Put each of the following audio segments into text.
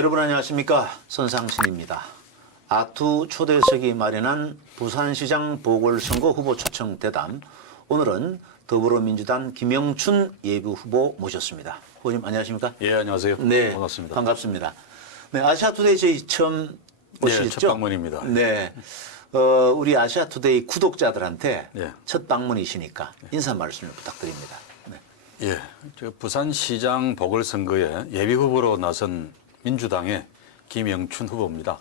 여러분 안녕하십니까? 손상신입니다. 아투 초대석이 마련한 부산시장 보궐선거 후보 초청 대담. 오늘은 더불어민주당 김영춘 예비후보 모셨습니다. 후보님 안녕하십니까? 예, 안녕하세요. 네, 반갑습니다. 반갑습니다. 네, 아시아투데이 저희 처음 오시죠? 네, 첫 방문입니다. 네, 우리 아시아투데이 구독자들한테 예. 첫 방문이시니까 인사 말씀을 부탁드립니다. 네. 예, 저 부산시장 보궐선거에 예비후보로 나선 민주당의 김영춘 후보입니다.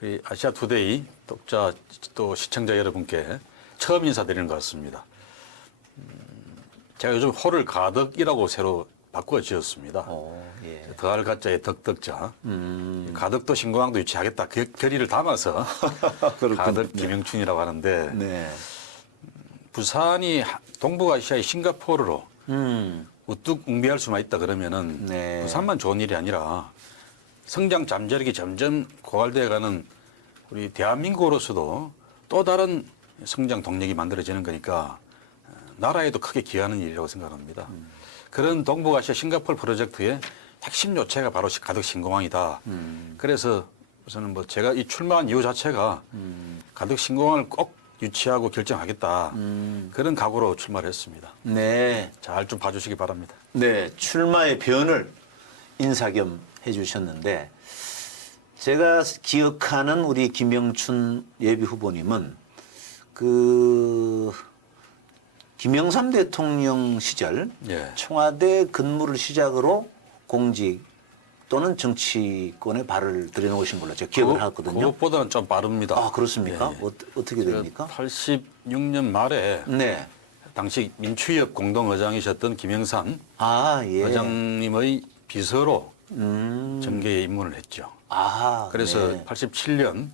우리 아시아투데이 독자 또 시청자 여러분께 처음 인사드리는 것 같습니다. 제가 요즘 호를 가덕이라고 새로 바꾸어 지었습니다. 예. 더할 가짜의 덕덕자. 가덕도 신공항도 유치하겠다. 그 결의를 담아서 가덕 김영춘이라고 하는데 네. 부산이 동북아시아의 싱가포르로 우뚝 웅비할 수만 있다 그러면은 네. 부산만 좋은 일이 아니라 성장 잠재력이 점점 고갈되어가는 우리 대한민국으로서도 또 다른 성장 동력이 만들어지는 거니까 나라에도 크게 기여하는 일이라고 생각합니다. 그런 동북아시아 싱가포르 프로젝트의 핵심 요체가 바로 가덕 신공항이다. 그래서 우선은 뭐 제가 이 출마한 이유 자체가 가덕 신공항을 꼭 유치하고 결정하겠다. 그런 각오로 출마를 했습니다. 네. 잘 좀 봐주시기 바랍니다. 네, 출마의 변을 인사겸 해주셨는데 제가 기억하는 우리 김영춘 예비후보님은 김영삼 대통령 시절 예. 청와대 근무를 시작으로 공직 또는 정치권에 발을 들여놓으신 걸로 제가 기억을 하거든요. 그것보다는 좀 빠릅니다. 아, 그렇습니까? 예, 예. 어떻게 됩니까? 86년 말에 네. 당시 민추협 공동의장이셨던 김영삼 아, 예. 의장님의 비서로 정계에 입문을 했죠. 아, 그래서 네. 87년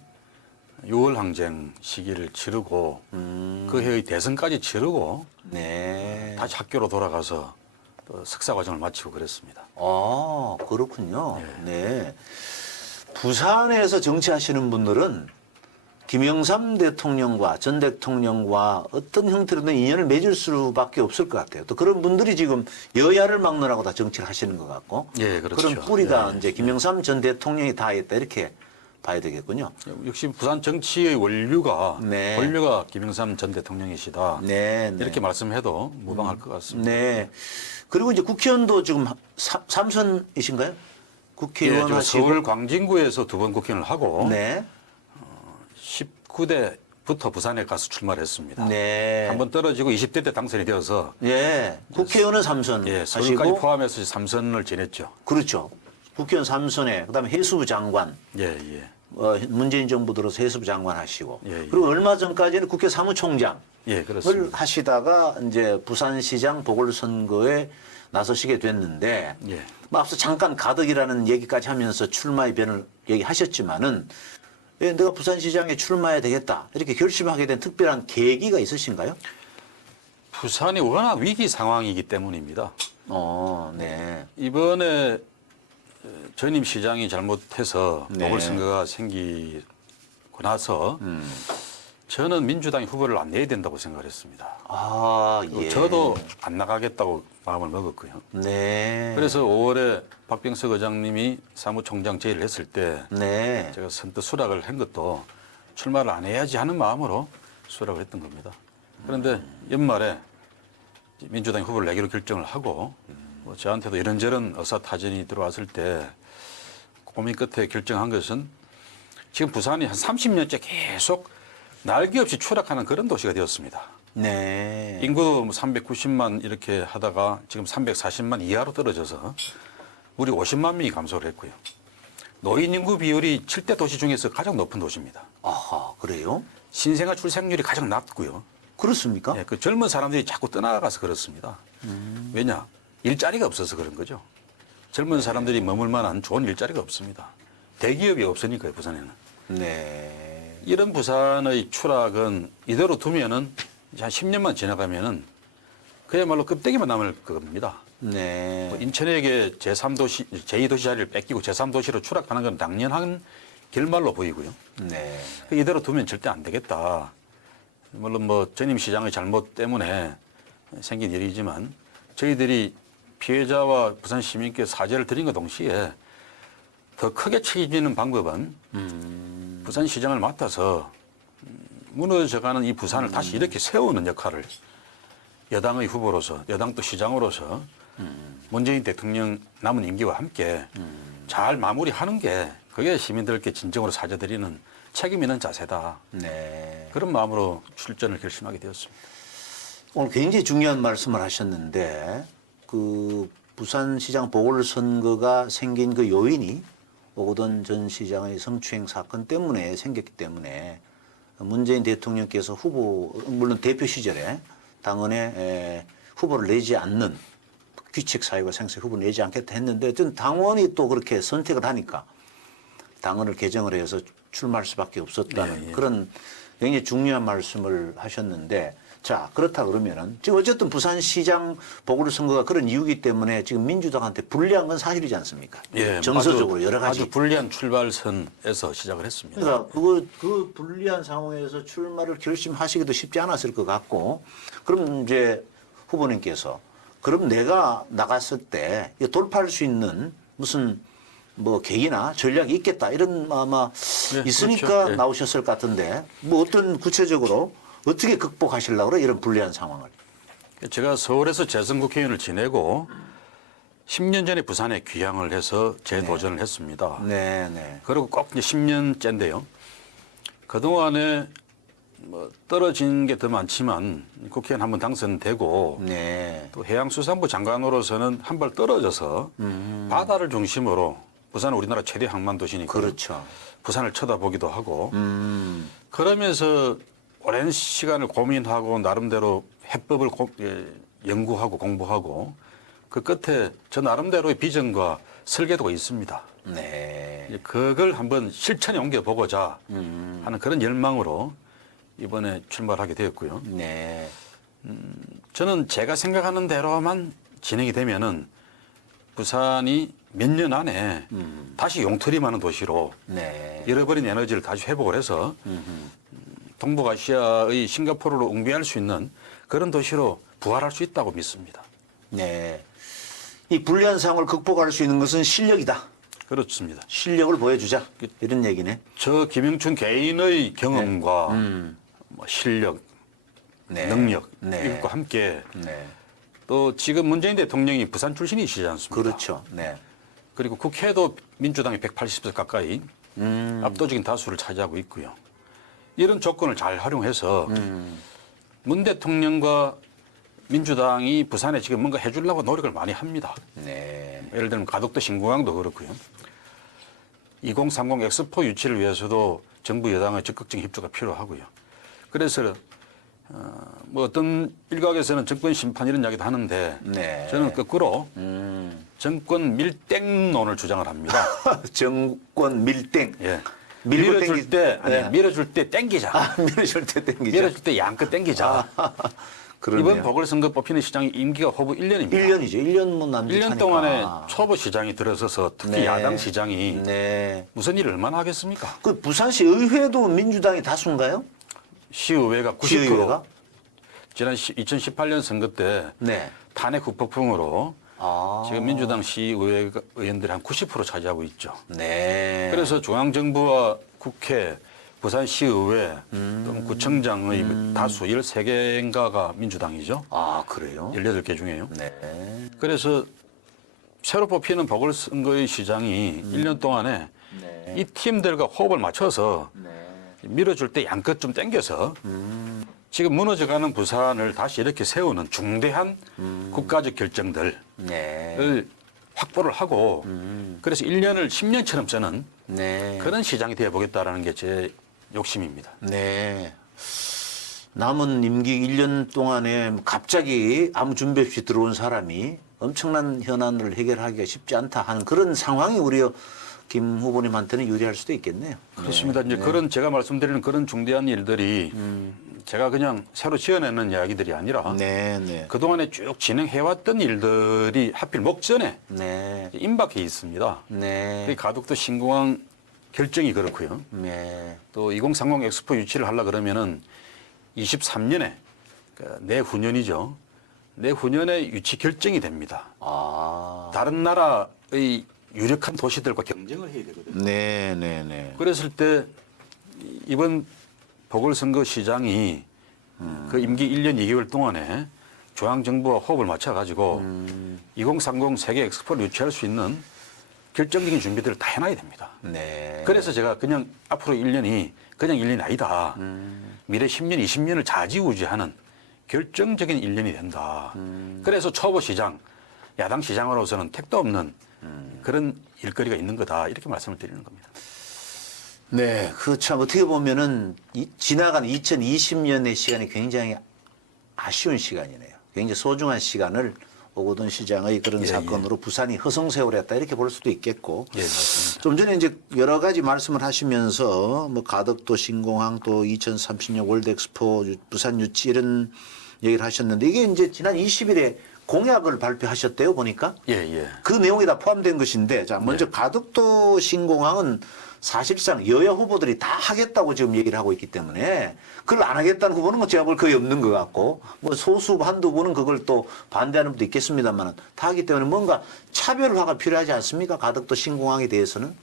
6월 항쟁 시기를 치르고 그 해의 대선까지 치르고 네. 다시 학교로 돌아가서 또 석사 과정을 마치고 그랬습니다. 아, 그렇군요. 네. 부산에서 정치하시는 분들은 김영삼 대통령과 전 대통령과 어떤 형태로든 인연을 맺을 수밖에 없을 것 같아요. 또 그런 분들이 지금 여야를 막론하고 다 정치를 하시는 것 같고. 예, 그렇죠. 그런 뿌리가 예, 이제 김영삼 전 대통령이 다 했다 이렇게 봐야 되겠군요. 역시 부산 정치의 원류가 네. 원류가 김영삼 전 대통령이시다. 네, 네. 이렇게 말씀해도 무방할 것 같습니다. 네. 그리고 이제 국회의원도 지금 삼선이신가요? 예, 국회의원 저 하시고. 서울 광진구에서 두 번 국회의원을 하고 네. 19대부터 부산에 가서 출마를 했습니다. 네. 한 번 떨어지고 20대 때 당선이 되어서 예. 국회의원은 삼선 예, 서울까지 하시고. 포함해서 3선을 지냈죠. 그렇죠. 국회의원 삼선에 그다음에 해수부 장관. 예, 예. 문재인 정부 들어서 해수부 장관 하시고. 예, 예. 그리고 얼마 전까지는 국회 사무총장을 예, 그렇습니다. 하시다가 이제 부산시장 보궐선거에 나서시게 됐는데 예. 뭐 앞서 잠깐 가덕이라는 얘기까지 하면서 출마의 변을 얘기하셨지만은 예, 내가 부산시장에 출마해야 되겠다 이렇게 결심하게 된 특별한 계기가 있으신가요? 부산이 워낙 위기 상황이기 때문입니다. 네. 이번에 전임 시장이 잘못해서 네. 보궐선거가 생기고 나서 저는 민주당이 후보를 안 내야 된다고 생각을 했습니다. 아, 예. 저도 안 나가겠다고 마음을 먹었고요. 네. 그래서 5월에 박병석 의장님이 사무총장 제의를 했을 때 네. 제가 선뜻 수락을 한 것도 출마를 안 해야지 하는 마음으로 수락을 했던 겁니다. 그런데 연말에 민주당이 후보를 내기로 결정을 하고 뭐 저한테도 이런저런 의사타전이 들어왔을 때 고민 끝에 결정한 것은 지금 부산이 한 30년째 계속 날개 없이 추락하는 그런 도시가 되었습니다. 네. 인구도 390만 이렇게 하다가 지금 340만 이하로 떨어져서 우리 50만 명이 감소를 했고요. 노인 인구 비율이 7대 도시 중에서 가장 높은 도시입니다. 아하, 그래요? 신생아 출생률이 가장 낮고요. 그렇습니까? 예, 그 젊은 사람들이 자꾸 떠나가서 그렇습니다. 왜냐? 일자리가 없어서 그런 거죠. 젊은 사람들이 머물 만한 좋은 일자리가 없습니다. 대기업이 없으니까요, 부산에는. 네. 이런 부산의 추락은 이대로 두면은 이제 한 10년만 지나가면은 그야말로 껍데기만 남을 겁니다. 네. 인천에게 제3도시, 제2도시 자리를 뺏기고 제3도시로 추락하는 건 당연한 결말로 보이고요. 네. 이대로 두면 절대 안 되겠다. 물론 뭐 전임 시장의 잘못 때문에 생긴 일이지만 저희들이 피해자와 부산 시민께 사죄를 드린과 동시에 더 크게 책임지는 방법은 부산시장을 맡아서 무너져가는 이 부산을 다시 이렇게 세우는 역할을 여당의 후보로서, 여당 또 시장으로서 문재인 대통령 남은 임기와 함께 잘 마무리하는 게 그게 시민들께 진정으로 사죄드리는 책임 있는 자세다. 네. 그런 마음으로 출전을 결심하게 되었습니다. 오늘 굉장히 중요한 말씀을 하셨는데 그 부산시장 보궐선거가 생긴 그 요인이 오거돈 전 시장의 성추행 사건 때문에 생겼기 때문에 문재인 대통령께서 물론 대표 시절에 당원에 후보를 내지 않는 규칙 사유가 생겨서 후보를 내지 않겠다 했는데 전 당원이 또 그렇게 선택을 하니까 당원을 개정을 해서 출마할 수밖에 없었다는 그런 굉장히 중요한 말씀을 하셨는데 자, 그렇다 그러면은 지금 어쨌든 부산시장 보궐선거가 그런 이유이기 때문에 지금 민주당한테 불리한 건 사실이지 않습니까? 예, 정서적으로 여러 가지. 아주 불리한 출발선에서 시작을 했습니다. 그러니까 그 불리한 상황에서 출마를 결심하시기도 쉽지 않았을 것 같고 그럼 이제 후보님께서 그럼 내가 나갔을 때 돌파할 수 있는 무슨 뭐 계기나 전략이 있겠다 이런 아마 네, 있으니까 그렇죠. 예. 나오셨을 것 같은데 뭐 어떤 구체적으로 어떻게 극복하시려고 그래 이런 불리한 상황을. 제가 서울에서 재선국회의원을 지내고 10년 전에 부산에 귀향을 해서 재도전을 했습니다. 네, 네. 그리고 꼭 이제 10년째인데요. 그동안에 뭐 떨어진 게 더 많지만 국회의원 한번 당선되고 네. 또 해양수산부 장관으로서는 한 발 떨어져서 바다를 중심으로 부산은 우리나라 최대 항만 도시니까 그렇죠. 부산을 쳐다보기도 하고 그러면서 오랜 시간을 고민하고 나름대로 해법을 연구하고 공부하고 그 끝에 저 나름대로의 비전과 설계도가 있습니다. 네. 이제 그걸 한번 실천에 옮겨보고자 하는 그런 열망으로 이번에 출마를 하게 되었고요. 네. 저는 제가 생각하는 대로만 진행이 되면은 부산이 몇 년 안에 다시 용터리 많은 도시로 네. 잃어버린 에너지를 다시 회복을 해서 동북아시아의 싱가포르로 웅비할 수 있는 그런 도시로 부활할 수 있다고 믿습니다. 네. 이 불리한 상황을 극복할 수 있는 것은 실력이다. 그렇습니다. 실력을 보여주자. 이런 얘기네. 저 김영춘 개인의 경험과 뭐 실력, 네. 능력 네. 이것과 함께 네. 또 지금 문재인 대통령이 부산 출신이시지 않습니까? 그렇죠. 네. 그리고 국회도 민주당이 180석 가까이 압도적인 다수를 차지하고 있고요. 이런 조건을 잘 활용해서 문 대통령과 민주당이 부산에 지금 뭔가 해주려고 노력을 많이 합니다. 네. 예를 들면 가덕도 신공항도 그렇고요. 2030 엑스포 유치를 위해서도 정부 여당의 적극적인 협조가 필요하고요. 그래서 뭐 어떤 일각에서는 정권 심판 이런 이야기도 하는데 네. 저는 거꾸로 정권 밀땡론을 주장을 합니다. 정권 밀땡. 예. 밀고 밀어줄 때, 아니, 네. 밀어줄 때 땡기자. 밀어줄 때 땡기죠. 밀어줄 때 양껏 땡기자. 그러네요. 이번 보궐선거 뽑히는 시장이 임기가 호부 1년입니다. 1년이죠. 1년 뭐 남짓하니까. 1년 동안에 초보 시장이 들어서서 특히 네. 야당 시장이 네. 무슨 일을 얼마나 하겠습니까? 그 부산시 의회도 민주당이 다수인가요? 시의회가 90%. 시의회가? 지난 2018년 선거 때 네. 탄핵 후폭풍으로 아. 지금 민주당 시의회 의원들이 한 90% 차지하고 있죠. 네. 그래서 중앙정부와 국회, 부산시의회, 또 구청장의 다수 13개인가가 민주당이죠. 아, 그래요? 18개 중에요. 네. 그래서 새로 뽑히는 보궐선거의 시장이 1년 동안에 네. 이 팀들과 호흡을 맞춰서 네. 밀어줄 때 양껏 좀 땡겨서 지금 무너져가는 부산을 다시 이렇게 세우는 중대한 국가적 결정들을 네. 확보를 하고 그래서 1년을 10년처럼 쓰는 네. 그런 시장이 되어보겠다라는 게 제 욕심입니다. 네. 남은 임기 1년 동안에 갑자기 아무 준비 없이 들어온 사람이 엄청난 현안을 해결하기가 쉽지 않다 하는 그런 상황이 우리 김 후보님한테는 유리할 수도 있겠네요. 그렇습니다. 이제 그런 제가 말씀드리는 그런 중대한 일들이 제가 그냥 새로 지어내는 이야기들이 아니라 네, 네. 그동안에 쭉 진행해왔던 일들이 하필 목전에 네. 임박해 있습니다. 네. 그 가덕도 신공항 결정이 그렇고요. 네. 또 2030 엑스포 유치를 하려 그러면은 23년에 내후년이죠. 내후년에 유치 결정이 됩니다. 아. 다른 나라의 유력한 도시들과 경쟁을 해야 되거든요. 네, 네, 네. 그랬을 때 이번 보궐선거 시장이 그 임기 1년 2개월 동안에 중앙정부와 호흡을 맞춰가지고 2030 세계 엑스포를 유치할 수 있는 결정적인 준비들을 다 해놔야 됩니다. 네. 그래서 제가 그냥 앞으로 1년이 그냥 1년이 아니다. 미래 10년, 20년을 좌지우지하는 결정적인 1년이 된다. 그래서 초보 시장, 야당 시장으로서는 택도 없는 그런 일거리가 있는 거다. 이렇게 말씀을 드리는 겁니다. 네, 그 참 어떻게 보면은 지나간 2020년의 시간이 굉장히 아쉬운 시간이네요. 굉장히 소중한 시간을 오거돈 시장의 그런 예, 사건으로 부산이 허송세월했다 이렇게 볼 수도 있겠고. 예, 맞습니다. 좀 전에 이제 여러 가지 말씀을 하시면서 뭐 가덕도 신공항 또 2030년 월드엑스포 부산 유치 이런 얘기를 하셨는데 이게 이제 지난 20일에 공약을 발표하셨대요 보니까. 예, 예. 그 내용이 다 포함된 것인데 자 먼저 네. 가덕도 신공항은 사실상 여야 후보들이 다 하겠다고 지금 얘기를 하고 있기 때문에 그걸 안 하겠다는 후보는 뭐 제가 볼 거의 없는 것 같고 뭐 소수 한두 분은 그걸 또 반대하는 분도 있겠습니다만 다 하기 때문에 뭔가 차별화가 필요하지 않습니까? 가덕도 신공항에 대해서는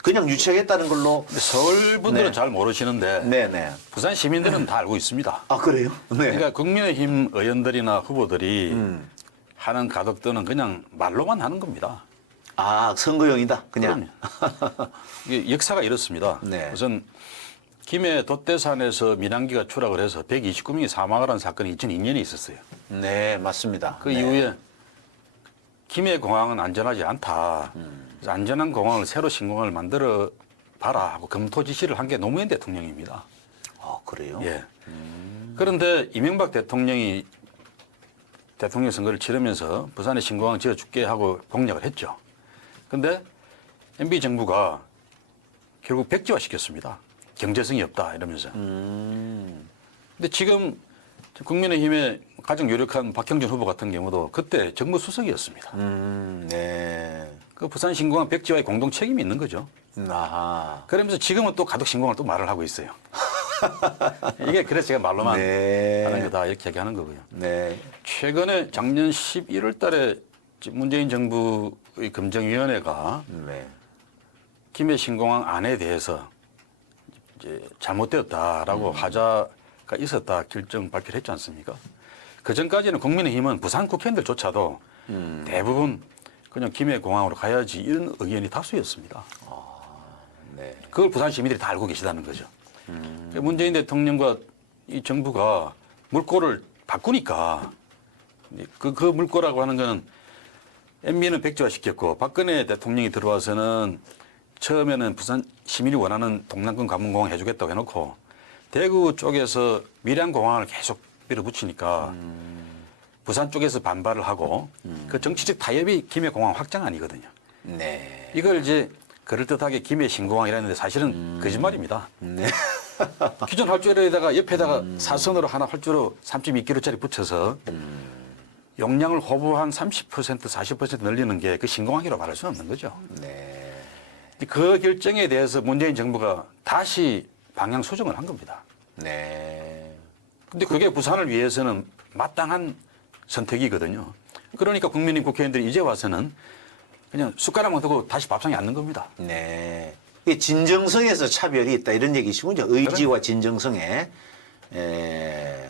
그냥 유치하겠다는 걸로. 근데 서울 분들은 네. 잘 모르시는데 네네. 부산 시민들은 다 알고 있습니다. 아 그래요? 네. 그러니까 국민의힘 의원들이나 후보들이 하는 가덕도는 그냥 말로만 하는 겁니다. 아 선거용이다 그냥. 그럼요. 이게 역사가 이렇습니다. 네. 우선 김해 돛대산에서 민항기가 추락을 해서 129명이 사망을 한 사건이 2002년에 있었어요. 네 맞습니다. 그 네. 이후에 김해 공항은 안전하지 않다. 그래서 안전한 공항을 새로 신공항을 만들어 봐라 하고 검토 지시를 한 게 노무현 대통령입니다. 아 그래요? 예. 그런데 이명박 대통령이 대통령 선거를 치르면서 부산에 신공항 지어줄게 하고 공약을 했죠. 그런데 MB 정부가 결국 백지화 시켰습니다. 경제성이 없다 이러면서. 근데 지금 국민의힘의 가장 유력한 박형준 후보 같은 경우도 그때 정무수석이었습니다. 네. 그 부산 신공항 백지화에 공동 책임이 있는 거죠. 아하. 그러면서 지금은 또 가덕 신공항을 또 말을 하고 있어요. 이게 그래서 제가 말로만 네. 하는 거다 이렇게 얘기하는 거고요. 네. 최근에 작년 11월 달에 문재인 정부의 검증위원회가 네. 김해 신공항 안에 대해서 이제 잘못되었다라고 하자가 있었다 결정 발표를 했지 않습니까? 그 전까지는 국민의힘은 부산 국회의원들조차도 대부분 그냥 김해 공항으로 가야지 이런 의견이 다수였습니다. 네. 그걸 부산 시민들이 다 알고 계시다는 거죠. 문재인 대통령과 이 정부가 물꼬를 바꾸니까 그 물꼬라고 하는 거는 MB는 백지화 시켰고 박근혜 대통령이 들어와서는 처음에는 부산 시민이 원하는 동남권 관문공항 해주겠다고 해놓고 대구 쪽에서 밀양공항을 계속 밀어붙이니까 부산 쪽에서 반발을 하고 그 정치적 타협이 김해공항 확장 아니거든요. 네. 이걸 이제 그럴듯하게 김해 신공항이라는데 사실은 거짓말입니다. 네. 기존 활주로에다가 옆에다가 사선으로 하나 활주로 3.2km짜리 붙여서 용량을 호부 한 30% 40% 늘리는 게 그 신공항이라고 말할 수는 없는 거죠. 네. 그 결정에 대해서 문재인 정부가 다시 방향 수정을 한 겁니다. 네. 근데 그게 부산을 위해서는 마땅한 선택이거든요. 그러니까 국민의힘 국회의원들이 이제 와서는 그냥 숟가락만 두고 다시 밥상에 앉는 겁니다. 네. 이게 진정성에서 차별이 있다 이런 얘기시군요. 의지와 진정성에.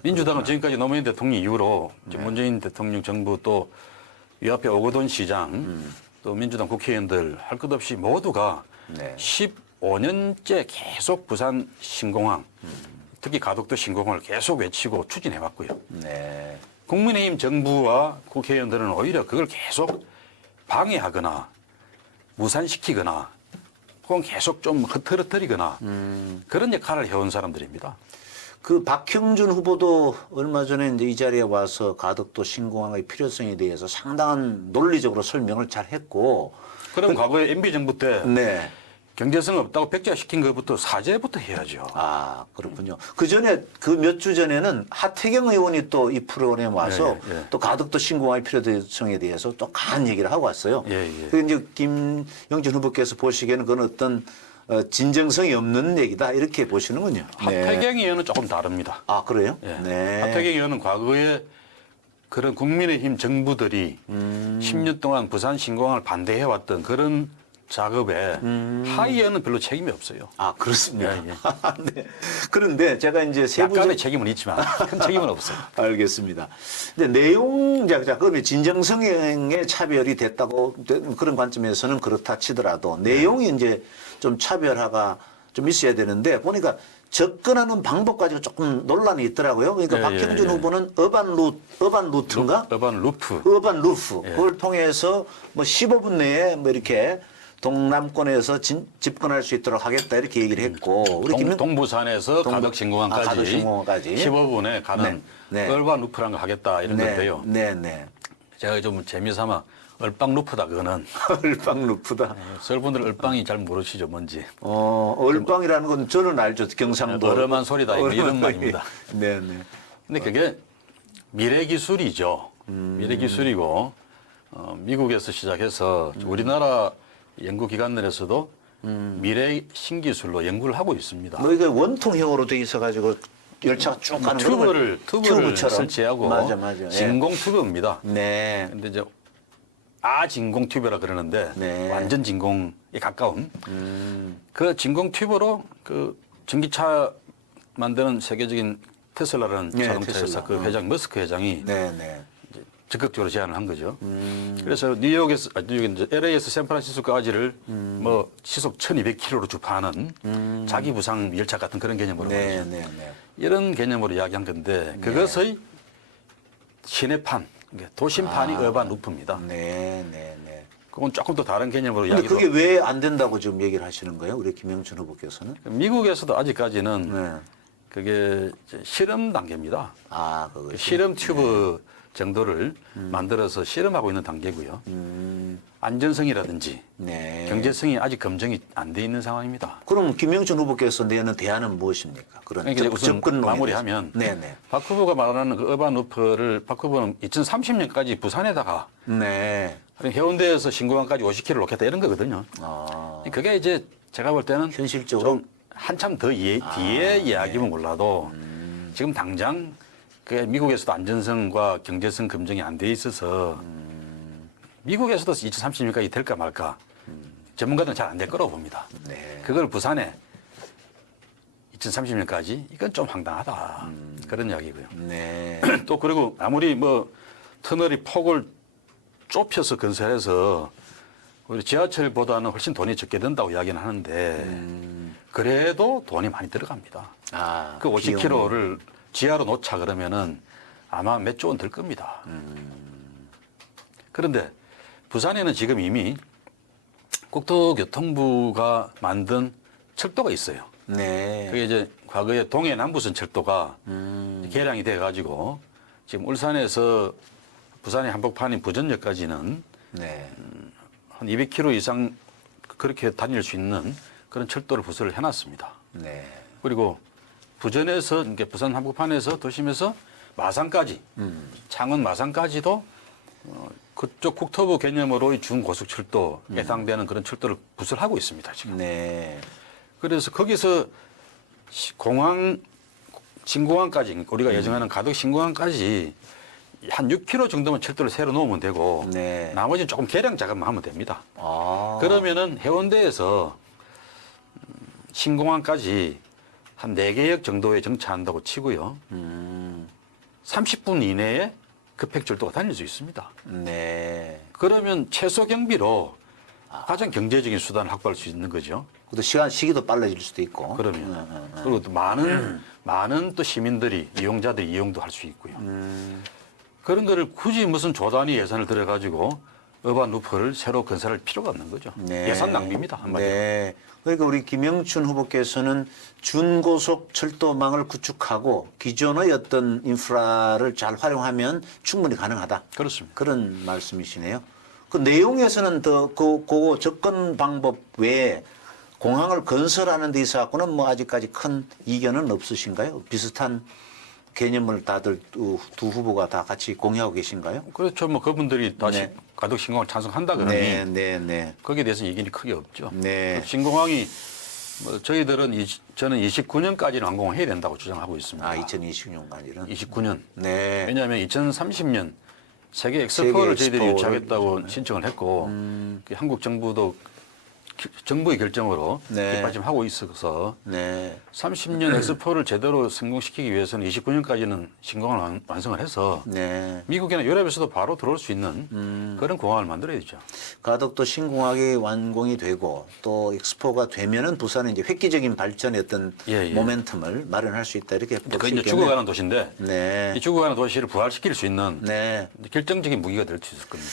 민주당은 지금까지 노무현 대통령 이후로 이제 문재인 대통령 정부 또 이 앞에 오거돈 시장 또 민주당 국회의원들 할 것 없이 모두가 네. 15년째 계속 부산 신공항 특히 가덕도 신공항을 계속 외치고 추진해왔고요. 네. 국민의힘 정부와 국회의원들은 오히려 그걸 계속 방해하거나 무산시키거나 혹은 계속 좀 흐트러뜨리거나 그런 역할을 해온 사람들입니다. 그 박형준 후보도 얼마 전에 이제 이 자리에 와서 가덕도 신공항의 필요성에 대해서 상당한 논리적으로 설명을 잘 했고. 그럼 과거에 MB 정부 때 네. 경제성 없다고 백지화시킨 것부터 사죄부터 해야죠. 아, 그렇군요. 그 전에 그 몇 주 전에는 하태경 의원이 또 이 프로그램에 와서 예, 예. 또 가덕도 신공항의 필요성에 대해서 또 강한 얘기를 하고 왔어요. 예, 예. 그 이제 김영준 후보께서 보시기에는 그건 어떤 진정성이 없는 얘기다 이렇게 보시는군요. 네. 하태경 의원은 조금 다릅니다. 아, 그래요? 예. 네. 하태경 의원은 과거에 그런 국민의힘 정부들이 10년 동안 부산 신공항을 반대해왔던 그런 작업에 하이에는 별로 책임이 없어요. 아, 그렇습니다. 예, 예. 네. 그런데 제가 이제 세부적 약간의 책임은 있지만 큰 책임은 없어요. 알겠습니다. 근데 내용, 자, 그러면 진정성의 차별이 됐다고 그런 관점에서는 그렇다 치더라도 내용이 이제 좀 차별화가 좀 있어야 되는데 보니까 접근하는 방법 가지고 조금 논란이 있더라고요. 그러니까 예, 박형준 예, 예. 후보는 어반 루트인가? 어반 루프. 어반 루프. 예. 그걸 통해서 뭐 15분 내에 뭐 이렇게 동남권에서 집권할 수 있도록 하겠다 이렇게 얘기를 했고 우리 동부산에서 가덕신공항까지 가덕신공항까지 15분에 가는 네, 네. 얼반 루프라는 걸 하겠다 이런 건데요. 네, 네. 제가 좀 재미삼아 얼빵 루프다 그거는. 얼빵 루프다. 서울분들 얼빵이 잘 모르시죠 뭔지. 얼빵이라는 건 저는 알죠. 경상도. 어름한 소리다 이런 말입니다. 네, 네. 근데 그게 미래 기술이죠. 미래 기술이고 미국에서 시작해서 우리나라 연구기관들에서도 미래 신기술로 연구를 하고 있습니다. 뭐 이게 원통형으로 돼 있어가지고 열차가 쭉 가는 튜브를 튜브처럼. 설치하고 맞아, 맞아. 예. 진공 튜브입니다. 네. 근데 이제 아진공 튜브라 그러는데 네. 완전 진공에 가까운 그 진공 튜브로 그 전기차 만드는 세계적인 테슬라라는 네, 자동차 회사 테슬라. 그 회장 머스크 회장이 네, 네. 이제 적극적으로 제안을 한 거죠. 그래서 뉴욕에서 이제 LA에서 샌프란시스코까지를 뭐 시속 1,200km로 주파하는 자기 부상 열차 같은 그런 개념으로 네, 말이죠. 네, 네. 이런 개념으로 이야기한 건데 그것의 시내판, 그러니까 도심판이 어반 루프입니다. 네, 네, 네. 그건 조금 더 다른 개념으로 근데 이야기를. 그게 왜 안 된다고 지금 얘기를 하시는 거예요? 우리 김영춘 후보께서는? 미국에서도 아직까지는 네. 그게 이제 실험 단계입니다. 아, 그거. 실험 튜브 정도를 만들어서 실험하고 있는 단계고요. 안전성이라든지 네. 경제성이 아직 검증이 안 돼 있는 상황입니다. 그럼 김영춘 후보께서 내는 대안은 무엇입니까? 그런 그러니까 이제 우선 접근론에 마무리하면 대해서. 네네. 박 후보가 말하는 그 어반 루프를 박 후보는 2030년까지 부산에다가 네. 해운대에서 신공항까지 50km 놓겠다 이런 거거든요. 아, 그게 이제 제가 볼 때는 현실적으로 좀 한참 더 뒤에 이야기면 몰라도 지금 당장 그 미국에서도 안전성과 경제성 검증이 안 돼 있어서 미국에서도 2030년까지 될까 말까 전문가들은 잘 안 될 거라고 봅니다. 네. 그걸 부산에 2030년까지 이건 좀 황당하다 그런 이야기고요. 네. 또 그리고 아무리 뭐 터널이 폭을 좁혀서 건설해서 우리 지하철보다는 훨씬 돈이 적게 든다고 이야기는 하는데 그래도 돈이 많이 들어갑니다. 아, 그 비용. 50km를 지하로 놓자 그러면은 아마 몇 조 원 들 겁니다. 그런데 부산에는 지금 이미 국토교통부가 만든 철도가 있어요. 네. 그게 이제 과거에 동해 남부선 철도가 개량이 돼 가지고 지금 울산에서 부산의 한복판인 부전역까지는 네. 한 200km 이상 그렇게 다닐 수 있는 그런 철도를 부설을 해놨습니다. 네. 그리고 부전에서 그러니까 부산 한복판에서 도심에서 마산까지 창원 마산까지도 그쪽 국토부 개념으로의 중고속철도 해당되는 그런 철도를 부설하고 있습니다 지금. 네. 그래서 거기서 공항 신공항까지 우리가 예정하는 가덕 신공항까지 한 6km 정도만 철도를 새로 놓으면 되고 네. 나머지는 조금 개량 작업만 하면 됩니다. 아. 그러면은 해운대에서 신공항까지 한 4개역 정도에 정차한다고 치고요. 30분 이내에 급행철도가 다닐 수 있습니다. 네. 그러면 최소 경비로 가장 경제적인 수단을 확보할 수 있는 거죠. 그것도 시기도 빨라질 수도 있고. 그러면 그리고 또 많은 또 시민들이 이용자들이 이용도 할 수 있고요. 그런 거를 굳이 무슨 조단위 예산을 들여가지고 어반 루프를 새로 건설할 필요가 없는 거죠. 네. 예산 낭비입니다 한마디로. 네. 그러니까 우리 김영춘 후보께서는 준고속 철도망을 구축하고 기존의 어떤 인프라를 잘 활용하면 충분히 가능하다. 그렇습니다. 그런 말씀이시네요. 그 내용에서는 그 접근 방법 외에 공항을 건설하는 데 있어서는 뭐 아직까지 큰 이견은 없으신가요? 비슷한 개념을 다들 두 후보가 다 같이 공유하고 계신가요? 그렇죠. 뭐 그분들이 다시 네. 가덕 신공항을 찬성한다 그러니 네, 네, 네. 거기에 대해서 이견이 크게 없죠. 네. 신공항이 뭐 저희들은 저는 29년까지는 완공해야 된다고 주장하고 있습니다. 아, 2026년까지는. 29년. 네. 왜냐하면 2030년 세계 엑스포를 세계 저희들이 엑스포를 유치하겠다고 신청을 했고 그 한국 정부도 정부의 결정으로 네. 뒷받침하고 있어서 네. 30년 엑스포를 제대로 성공시키기 위해서는 29년까지는 신공항을 완성을 해서 네. 미국이나 유럽에서도 바로 들어올 수 있는 그런 공항을 만들어야죠. 가덕도 신공항이 완공이 되고 또 엑스포가 되면은 부산은 이제 획기적인 발전의 어떤 예. 모멘텀을 마련할 수 있다 이렇게 볼 그 수 이제 있겠네요. 죽어가는 도시인데 네. 이 죽어가는 도시를 부활시킬 수 있는 네. 결정적인 무기가 될 수 있을 겁니다.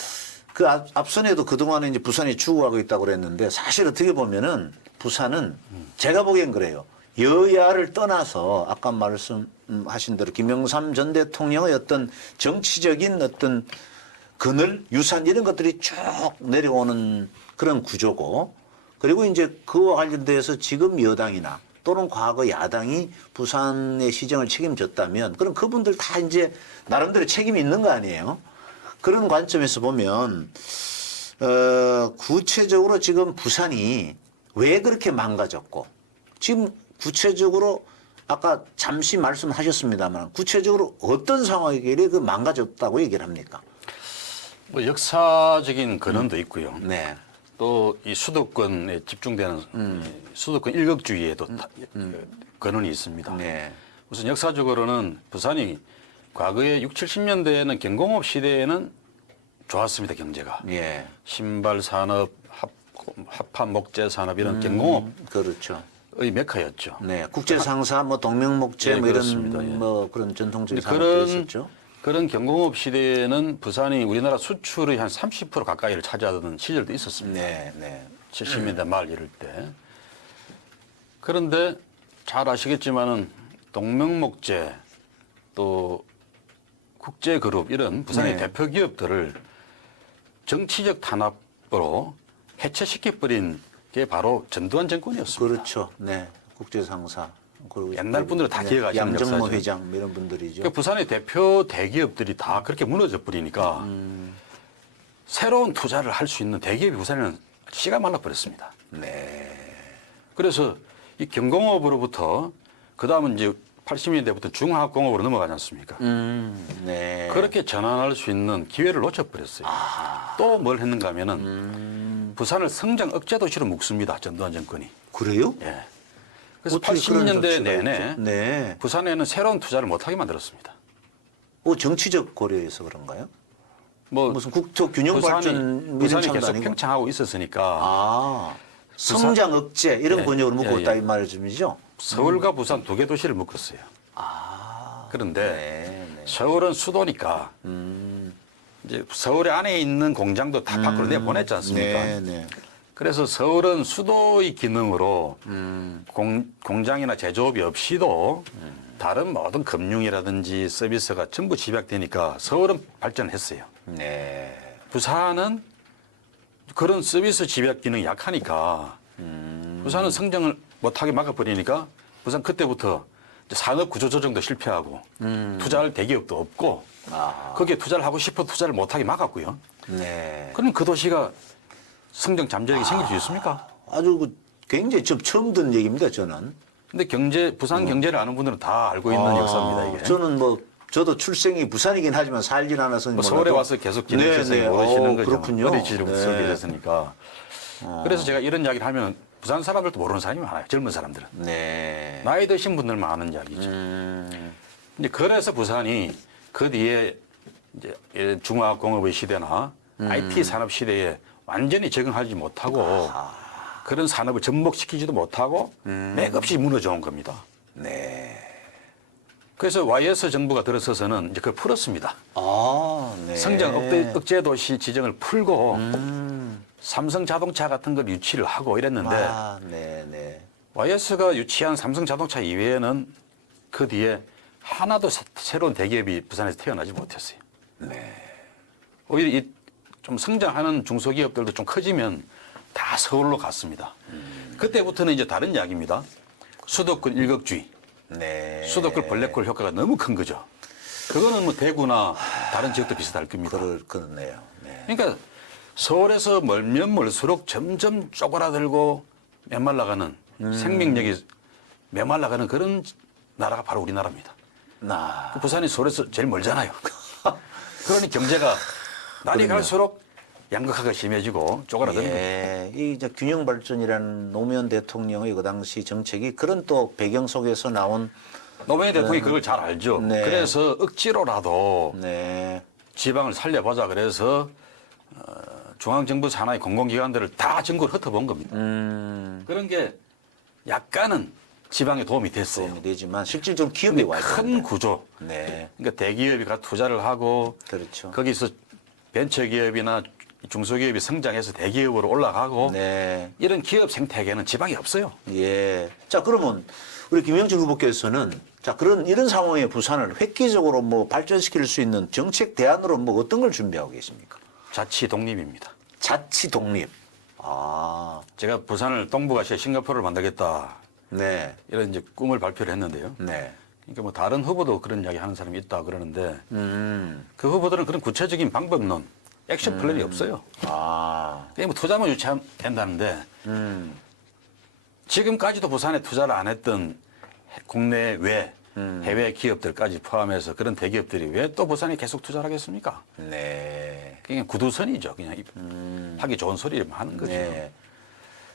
그 앞선에도 그동안에 이제 부산이 죽어가고 있다고 그랬는데 사실 어떻게 보면은 부산은 제가 보기엔 그래요. 여야를 떠나서 아까 말씀하신 대로 김영삼 전 대통령의 어떤 정치적인 어떤 그늘, 유산 이런 것들이 쭉 내려오는 그런 구조고 그리고 이제 그와 관련돼서 지금 여당이나 또는 과거 야당이 부산의 시정을 책임졌다면 그럼 그분들 다 이제 나름대로 책임이 있는 거 아니에요? 그런 관점에서 보면 구체적으로 지금 부산이 왜 그렇게 망가졌고 지금 구체적으로 아까 잠시 말씀하셨습니다만 구체적으로 어떤 상황이길래 그 망가졌다고 얘기를 합니까? 뭐 역사적인 근원도 있고요. 네. 또 이 수도권에 집중되는 수도권 일극주의에도 근원이 있습니다. 네. 우선 역사적으로는 부산이 과거에 6, 70년대에는 경공업 시대에는 좋았습니다, 경제가. 예. 신발 산업, 합판 목재 산업 이런 경공업의 그렇죠. 메카였죠. 네. 국제 상사 뭐 동명목재 예, 뭐 이런 그렇습니다. 예. 뭐 그런 전통적인 근데 산업도 있었죠. 그런 경공업 시대에는 부산이 우리나라 수출의 한 30% 가까이를 차지하던 시절도 있었습니다. 네, 네. 70년대 말 이럴 때. 그런데 잘 아시겠지만은 동명목재 또 국제그룹 이런 부산의 네. 대표 기업들을 정치적 탄압으로 해체시켜버린 게 바로 전두환 정권이었습니다. 그렇죠. 네. 국제 상사. 그리고 옛날 분들은 다 기억하시는 양정모 역사죠. 회장 뭐 이런 분들이죠. 그러니까 부산의 대표 대기업들이 다 그렇게 무너져 버리니까 새로운 투자를 할 수 있는 대기업이 부산에는 씨가 말라버렸습니다. 네. 그래서 이 경공업으로부터 그다음은 이제 80년대부터 중화학공업으로 넘어가지 않습니까? 네. 그렇게 전환할 수 있는 기회를 놓쳐버렸어요. 또 뭘 했는가 하면은 부산을 성장 억제 도시로 묶습니다. 전두환 정권이. 그래요? 예. 그래서 어떻게 그런 80년대 조치가 내내 있죠? 네. 부산에는 새로운 투자를 못하게 만들었습니다. 정치적 고려에서 그런가요? 뭐 무슨 국토 균형 발전 부산이 미래창도 계속 아니고. 평창하고 있었으니까 아. 성장 억제 이런 예, 번역으로 묶고 예, 있다 예. 이 말씀이죠? 서울과 부산 두 개 도시를 묶었어요. 그런데 네, 네. 서울은 수도니까 이제 서울 안에 있는 공장도 다 밖으로 내보냈지 않습니까? 네, 네. 그래서 서울은 수도의 기능으로 공장이나 제조업이 없이도 다른 모든 금융이라든지 서비스가 전부 집약되니까 서울은 발전했어요. 네. 부산은 그런 서비스 집약 기능이 약하니까 부산은 성장을 못하게 막아버리니까 부산 그때부터 이제 산업 구조 조정도 실패하고 투자할 대기업도 없고 거기에 투자를 하고 싶어 투자를 못하게 막았고요. 네. 그럼 그 도시가 성장 잠재력이 생길 수 있습니까? 아주 굉장히 처음 듣는 얘기입니다, 저는. 근데 부산 경제를 아는 분들은 다 알고 있는 역사입니다, 이게. 저는 저도 출생이 부산이긴 하지만 살진 않아서 뭐 서울에 와서 계속 지내셔서 모르시는 거죠. 그렇군요. 어디 지역 네. 속에 됐으니까. 그래서 제가 이런 이야기를 하면 부산 사람들도 모르는 사람이 많아요. 젊은 사람들은. 네. 나이 드신 분들만 아는 이야기죠. 이제 그래서 부산이 그 뒤에 이제 중화공업의 시대나 IT 산업 시대에 완전히 적응하지 못하고 그런 산업을 접목시키지도 못하고 맥없이 무너져 온 겁니다. 네. 그래서 YS 정부가 들어서서는 이제 그걸 풀었습니다. 네. 성장 억제 도시 지정을 풀고 삼성 자동차 같은 걸 유치를 하고 이랬는데 네, 네. YS가 유치한 삼성 자동차 이외에는 그 뒤에 하나도 새로운 대기업이 부산에서 태어나지 못했어요. 네. 오히려 좀 성장하는 중소기업들도 좀 커지면 다 서울로 갔습니다. 그때부터는 이제 다른 이야기입니다. 수도권 일극주의, 네. 수도권 블랙홀 효과가 너무 큰 거죠. 그거는 뭐 대구나 다른 지역도 비슷할 겁니다. 그렇네요. 네. 그러니까 서울에서 멀면 멀수록 점점 쪼그라들고 메말라가는 생명력이 메말라가는 그런 나라가 바로 우리나라입니다. 부산이 서울에서 제일 멀잖아요. 그러니 경제가 날이 그럼요. 갈수록 양극화가 심해지고 쪼그라드는 거죠. 예, 이 이제 균형 발전이라는 노무현 대통령의 그 당시 정책이 그런 또 배경 속에서 나온 노무현 대통령이 그걸 잘 알죠. 네. 그래서 억지로라도 네, 지방을 살려보자 그래서 중앙정부 산하의 공공기관들을 다 전국을 흩어본 겁니다. 그런 게 약간은 지방에 도움이 됐어요. 도움이 되지만 실질적으로 기업이 근데 와야 큰 되는데. 구조. 네, 그러니까 대기업이 가 투자를 하고 그렇죠. 거기서 벤처기업이나 중소기업이 성장해서 대기업으로 올라가고 네, 이런 기업 생태계는 지방이 없어요. 예. 자, 그러면 우리 김영진 후보께서는 자, 이런 상황에 부산을 획기적으로 뭐 발전시킬 수 있는 정책 대안으로 뭐 어떤 걸 준비하고 계십니까? 자치 독립입니다. 자치 독립. 아, 제가 부산을 동북아시아 싱가포르를 만들겠다 네, 이런 이제 꿈을 발표를 했는데요. 네. 그러니까 뭐 다른 후보도 그런 이야기 하는 사람이 있다 그러는데 그 후보들은 그런 구체적인 방법론, 액션 플랜이 없어요. 아, 그냥 뭐 투자만 유치하면 된다는데 지금까지도 부산에 투자를 안 했던 국내 외 해외 기업들까지 포함해서 그런 대기업들이 왜 또 부산에 계속 투자를 하겠습니까? 네. 그냥 구두선이죠. 그냥 하기 좋은 소리를 하는 거죠. 네.